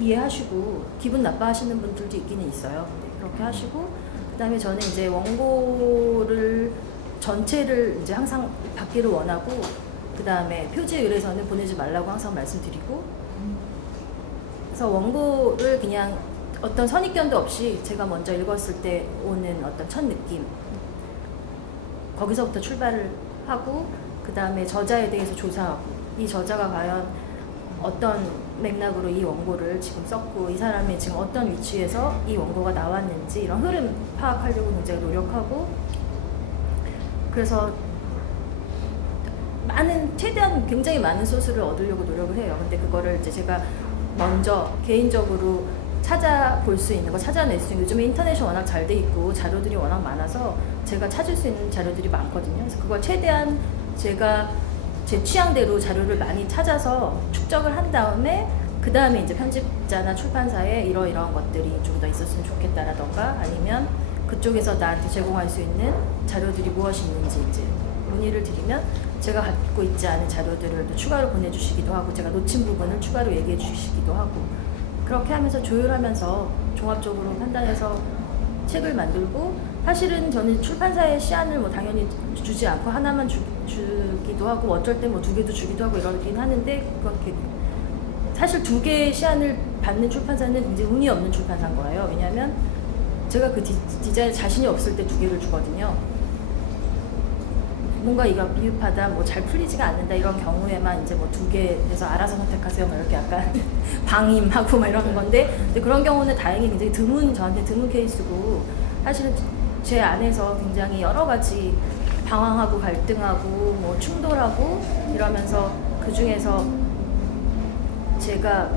이해하시고 기분 나빠하시는 분들도 있기는 있어요. 그렇게 하시고 그다음에 저는 이제 원고를 전체를 이제 항상 받기를 원하고 그다음에 표지 의뢰서는 보내지 말라고 항상 말씀드리고 그래서 원고를 그냥 어떤 선입견도 없이 제가 먼저 읽었을 때 오는 어떤 첫 느낌 거기서부터 출발을 하고 그 다음에 저자에 대해서 조사하고 이 저자가 과연 어떤 맥락으로 이 원고를 지금 썼고 이 사람이 지금 어떤 위치에서 이 원고가 나왔는지 이런 흐름 파악하려고 굉장히 노력하고 그래서 최대한 굉장히 많은 소스를 얻으려고 노력을 해요. 근데 그거를 이제 제가 먼저 개인적으로 찾아볼 수 있는 거 찾아낼 수 있는 요즘에 인터넷이 워낙 잘 돼 있고 자료들이 워낙 많아서 제가 찾을 수 있는 자료들이 많거든요. 그래서 그걸 최대한 제가 제 취향대로 자료를 많이 찾아서 축적을 한 다음에 그 다음에 이제 편집자나 출판사에 이러이러한 것들이 좀 더 있었으면 좋겠다라던가 아니면 그쪽에서 나한테 제공할 수 있는 자료들이 무엇이 있는지 이제 문의를 드리면 제가 갖고 있지 않은 자료들을 또 추가로 보내주시기도 하고 제가 놓친 부분을 추가로 얘기해 주시기도 하고 그렇게 하면서 조율하면서 종합적으로 판단해서 책을 만들고 사실은 저는 출판사에 시안을 뭐 당연히 주지 않고 하나만 주기도 하고 어쩔 때 뭐 2개도 주기도 하고 이러긴 하는데 그렇게 사실 2개의 시안을 받는 출판사는 이제 운이 없는 출판사인 거예요. 왜냐하면 제가 그 디자인에 자신이 없을 때 2개를 주거든요. 뭔가 이거 미흡하다, 뭐 잘 풀리지가 않는다 이런 경우에만 이제 뭐 2개에서 알아서 선택하세요, 막 이렇게 약간 방임하고 막 이러는 건데, 근데 그런 경우는 다행히 굉장히 저한테 드문 케이스고, 사실은 제 안에서 굉장히 여러 가지 방황하고 갈등하고 뭐 충돌하고 이러면서 그 중에서 제가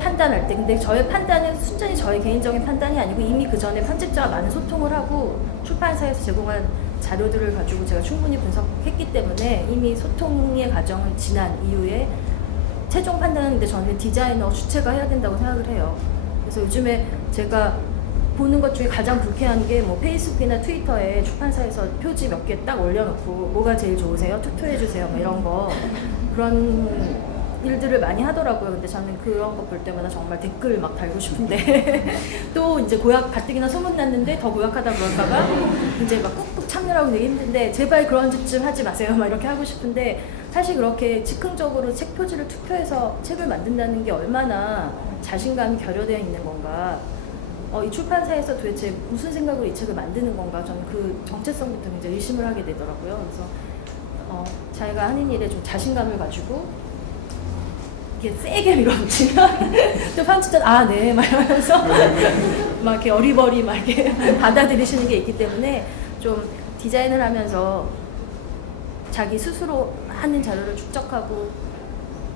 판단할 때, 근데 저의 판단은 순전히 저의 개인적인 판단이 아니고 이미 그 전에 편집자와 많은 소통을 하고 출판사에서 제공한 자료들을 가지고 제가 충분히 분석했기 때문에 이미 소통의 과정을 지난 이후에 최종 판단은 근데 저는 디자이너 주체가 해야 된다고 생각을 해요. 그래서 요즘에 제가 보는 것 중에 가장 불쾌한 게 뭐 페이스북이나 트위터에 출판사에서 표지 몇 개 딱 올려놓고 뭐가 제일 좋으세요? 투표해주세요. 뭐 이런 거 그런 일들을 많이 하더라고요. 근데 저는 그런 거 볼 때마다 정말 댓글 막 달고 싶은데 또 이제 가뜩이나 소문났는데 더 고약하다 그럴까봐 이제 막 꾹꾹 참느라고 되게 힘든데 제발 그런 짓 좀 하지 마세요. 막 이렇게 하고 싶은데 사실 그렇게 즉흥적으로 책 표지를 투표해서 책을 만든다는 게 얼마나 자신감이 결여되어 있는 건가. 이 출판사에서 도대체 무슨 생각으로 이 책을 만드는 건가. 저는 그 정체성부터 굉장히 의심을 하게 되더라고요. 그래서 자기가 하는 일에 좀 자신감을 가지고 이렇게 세게 밀어붙이면 또 편집자 네 막 이러면서 막 이렇게 어리버리 막 이렇게 받아들이시는 게 있기 때문에 좀 디자인을 하면서 자기 스스로 하는 자료를 축적하고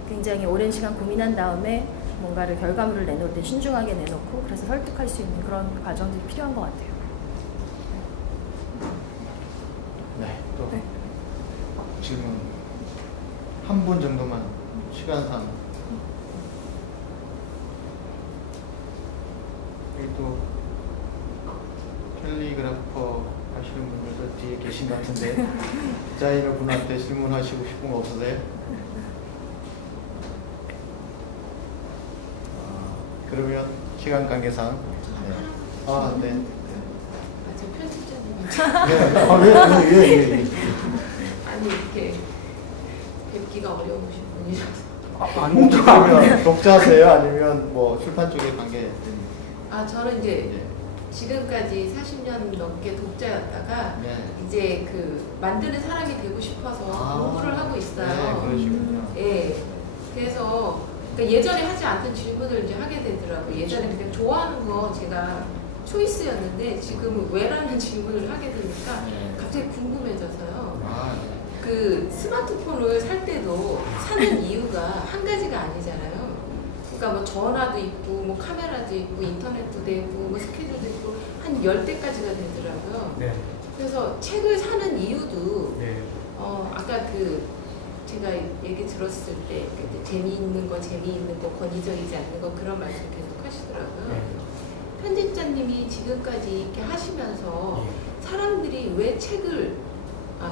굉장히 오랜 시간 고민한 다음에 뭔가를 결과물을 내놓을 때 신중하게 내놓고 그래서 설득할 수 있는 그런 과정들이 필요한 것 같아요. 네, 또 질문 한 분 정도만 시간상 여기 또 캘리그라퍼 하시는 분들도 뒤에 계신 것 같은데 디자이너 분한테 질문하시고 싶은 거 없으세요? 그러면 시간 관계상 네. 저 편집자님한테 예. 아니 이렇게 뵙기가 어려우신 분이라서 아니, 그러면 독자세요? 아니면 뭐 출판 쪽에 관계? 저는 이제 지금까지 40년 넘게 독자였다가 네. 이제 그 만드는 사람이 되고 싶어서 공부를 하고 있어요. 네, 그러시군요. 예. 그래서 그러니까 예전에 하지 않던 질문을 이제 하게 되더라고요. 예전에 그냥 좋아하는 거 제가 초이스였는데 지금은 왜라는 질문을 하게 되니까 네. 갑자기 궁금해져서요. 아, 네. 그 스마트폰을 살 때도 사는 이유가 한 가지가 아니잖아요. 그러니까 뭐 전화도 있고 뭐 카메라도 있고 인터넷도 되고 뭐 스케줄도 있고 한 10대까지가 되더라고요. 네. 그래서 책을 사는 이유도 네. 아까 그 제가 얘기 들었을 때 재미있는 거 권위적이지 않는 거 그런 말씀 계속 하시더라고요. 네. 편집자님이 지금까지 이렇게 하시면서 네. 사람들이 왜 책을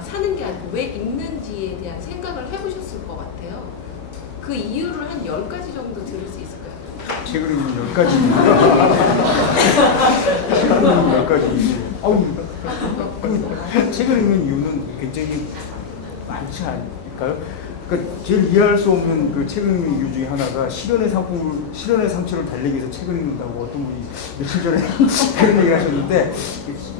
사는 게 아니고 왜 읽는지에 대한 생각을 해보셨을 것 같아요. 그 이유를 한 10가지 정도 들을 수 있을까요? 책을 읽는 10가지. 책을 읽는 10가지. 책을 읽는 이유는 굉장히 많지 않을까요? 그러니까 제일 이해할 수 없는 그 책을 읽는 이유 중에 하나가 실현의 상처를 달래기 위해서 책을 읽는다고 어떤 분이 며칠 전에 그런 얘기를 하셨는데,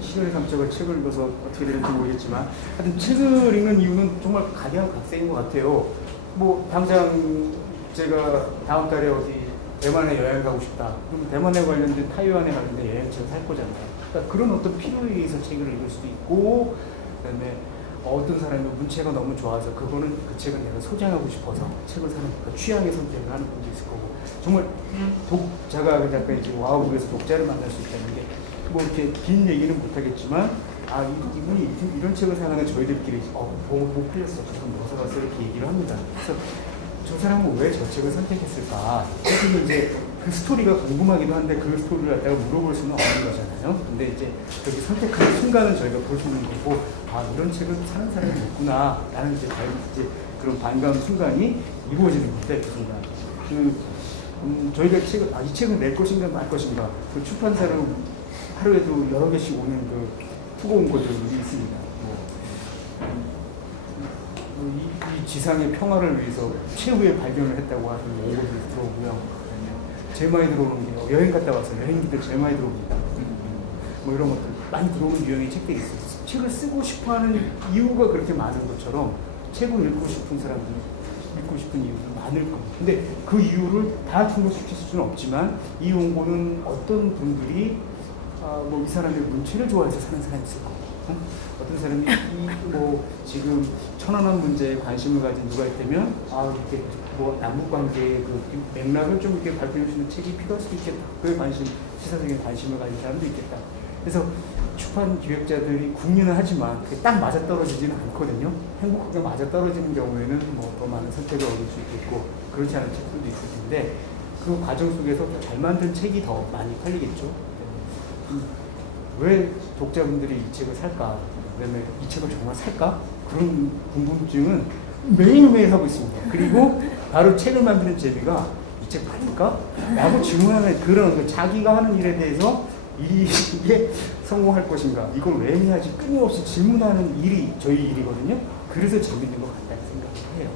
실현의 상처가 책을 읽어서 어떻게 되는지 모르겠지만 하여튼 책을 읽는 이유는 정말 각양각색인 것 같아요. 뭐 당장 제가 다음 달에 어디 대만에 여행 가고 싶다. 그럼 대만에 관련된 타이완에 가는데 여행책을 살 거잖아요. 그러니까 그런 어떤 필요에 의해서 책을 읽을 수도 있고, 그다음에 어떤 사람이 문체가 너무 좋아서 그거는 그 책은 내가 소장하고 싶어서 책을 사는 그러니까 취향의 선택을 하는 분도 있을 거고, 정말 독자가 잠깐 이제 와우북에서 독자를 만날 수 있다는 게 뭐 이렇게 긴 얘기는 못하겠지만 이분이 이런 책을 사용하는 저희들끼리 보고 팔렸어. 조금 어서 가서 이렇게 얘기를 합니다. 그래서 저 사람은 왜 저 책을 선택했을까? 사실 이제 그 스토리가 궁금하기도 한데 그 스토리를 갖다가 물어볼 수는 없는 거잖아요. 근데 이제 그렇게 선택하는 순간은 저희가 볼 수 있는 거고, 이런 책을 사는 사람이 있구나 라는 이제 그런 반가운 순간이 이루어지는 건데, 그 순간. 저희가 이 책을 낼 것인가 말 것인가, 그 출판사로 하루에도 여러 개씩 오는 그 후보 원고들이 있습니다. 이 지상의 평화를 위해서 최후의 발견을 했다고 하는 원고들이 들어오고요. 제일 많이 들어오는 게 여행 갔다 와서 여행기들 제일 많이 들어옵니다. 뭐 이런 것들 많이 들어오는 유형의 책들이 있어요. 책을 쓰고 싶어하는 이유가 그렇게 많은 것처럼 책을 읽고 싶은 사람들, 읽고 싶은 이유도 많을 겁니다. 근데 그 이유를 다 충족시킬 수는 없지만 이 원고는 어떤 분들이 뭐 이 사람의 문체를 좋아해서 사는 사람이 있을 거고, 어떤 사람이 지금 천안함 문제에 관심을 가진 누가 있다면 이렇게 뭐 남북 관계의 그 맥락을 좀 이렇게 발표해 주는 책이 필요할 수도 있겠다. 그에 시사적인 관심을 가진 사람도 있겠다. 그래서 출판 기획자들이 궁리는 하지만 그게 딱 맞아떨어지지는 않거든요. 행복하게 맞아떨어지는 경우에는 뭐 더 많은 선택을 얻을 수 있겠고, 그렇지 않은 책들도 있을 텐데 그 과정 속에서 잘 만든 책이 더 많이 팔리겠죠. 왜 독자분들이 이 책을 살까? 그다음에 이 책을 정말 살까? 그런 궁금증은 매일매일 하고 있습니다. 그리고 바로 책을 만드는 재미가 이 책 팔릴까? 라고 질문하는 그런 자기가 하는 일에 대해서 이게 성공할 것인가? 이걸 왜 해야지? 끊임없이 질문하는 일이 저희 일이거든요. 그래서 재밌는 것 같다는 생각을 해요.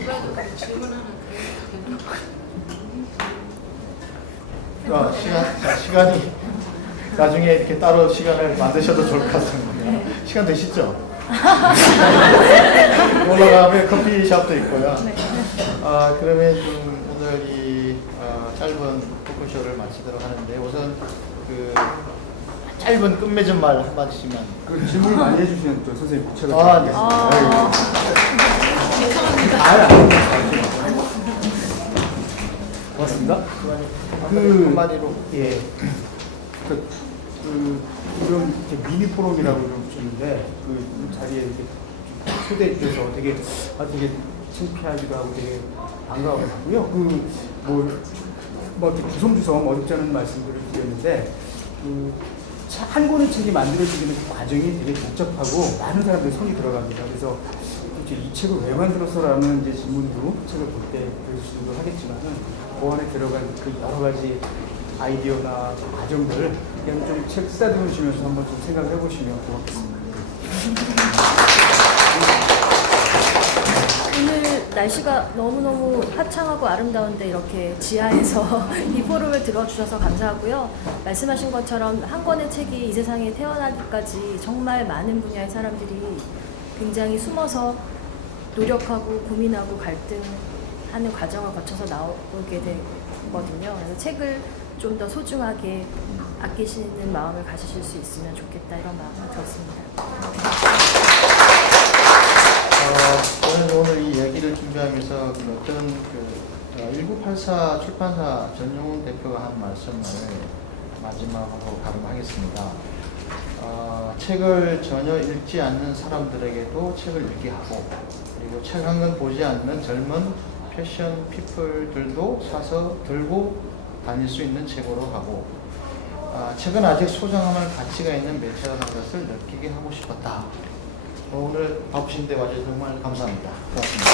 누가 질문 하나 시간이 나중에 이렇게 따로 시간을 만드셔도 좋을 것 같습니다. 시간 되시죠? 올라가면 커피숍도 있고요. 그러면 좀 오늘 이 짧은 토크쇼를 마치도록 하는데, 우선 그 짧은 끝맺은 말 한마디씩만. 그 질문을 많이 해주시면 또 선생님 책을 네. 고맙습니다. 한마디로. 예. 이런 미니 포럼이라고 이러는데 그 자리에 이렇게 초대해 주셔서 되게 창피하기도 하고 되게 반가워하고요. 뭐 이렇게 주섬주섬 어렵지 않은 말씀들을 드렸는데, 한 권의 책이 만들어지는 그 과정이 되게 복잡하고 많은 사람들이 손이 들어갑니다. 그래서 이 책을 왜 만들었어라는 이제 질문도 책을 볼 때 들으시기도 하겠지만은, 그 안에 들어간 그 여러 가지 아이디어나 그 과정들 그냥 좀 책 쓰다듬으시면서 한번 좀 생각을 해보시면 고맙겠습니다. 오늘 날씨가 너무너무 화창하고 아름다운데 이렇게 지하에서 이 포럼을 들어주셔서 감사하고요. 말씀하신 것처럼 한 권의 책이 이 세상에 태어나기까지 정말 많은 분야의 사람들이 굉장히 숨어서 노력하고 고민하고 갈등하는 과정을 거쳐서 나오게 되거든요. 그래서 책을 좀 더 소중하게 아끼시는 마음을 가지실 수 있으면 좋겠다 이런 마음을 들었습니다. 저는 오늘 이 얘기를 준비하면서 어떤 1984 출판사 전용훈 대표가 한 말씀을 마지막으로 발언하겠습니다. 책을 전혀 읽지 않는 사람들에게도 책을 읽게 하고, 그리고 책 한 권 보지 않는 젊은 패션 피플들도 사서 들고 다닐 수 있는 책으로 하고, 책은 아직 소장할 가치가 있는 매체라는 것을 느끼게 하고 싶었다. 오늘 바쁘신데 와주셔서 정말 감사합니다. 고맙습니다.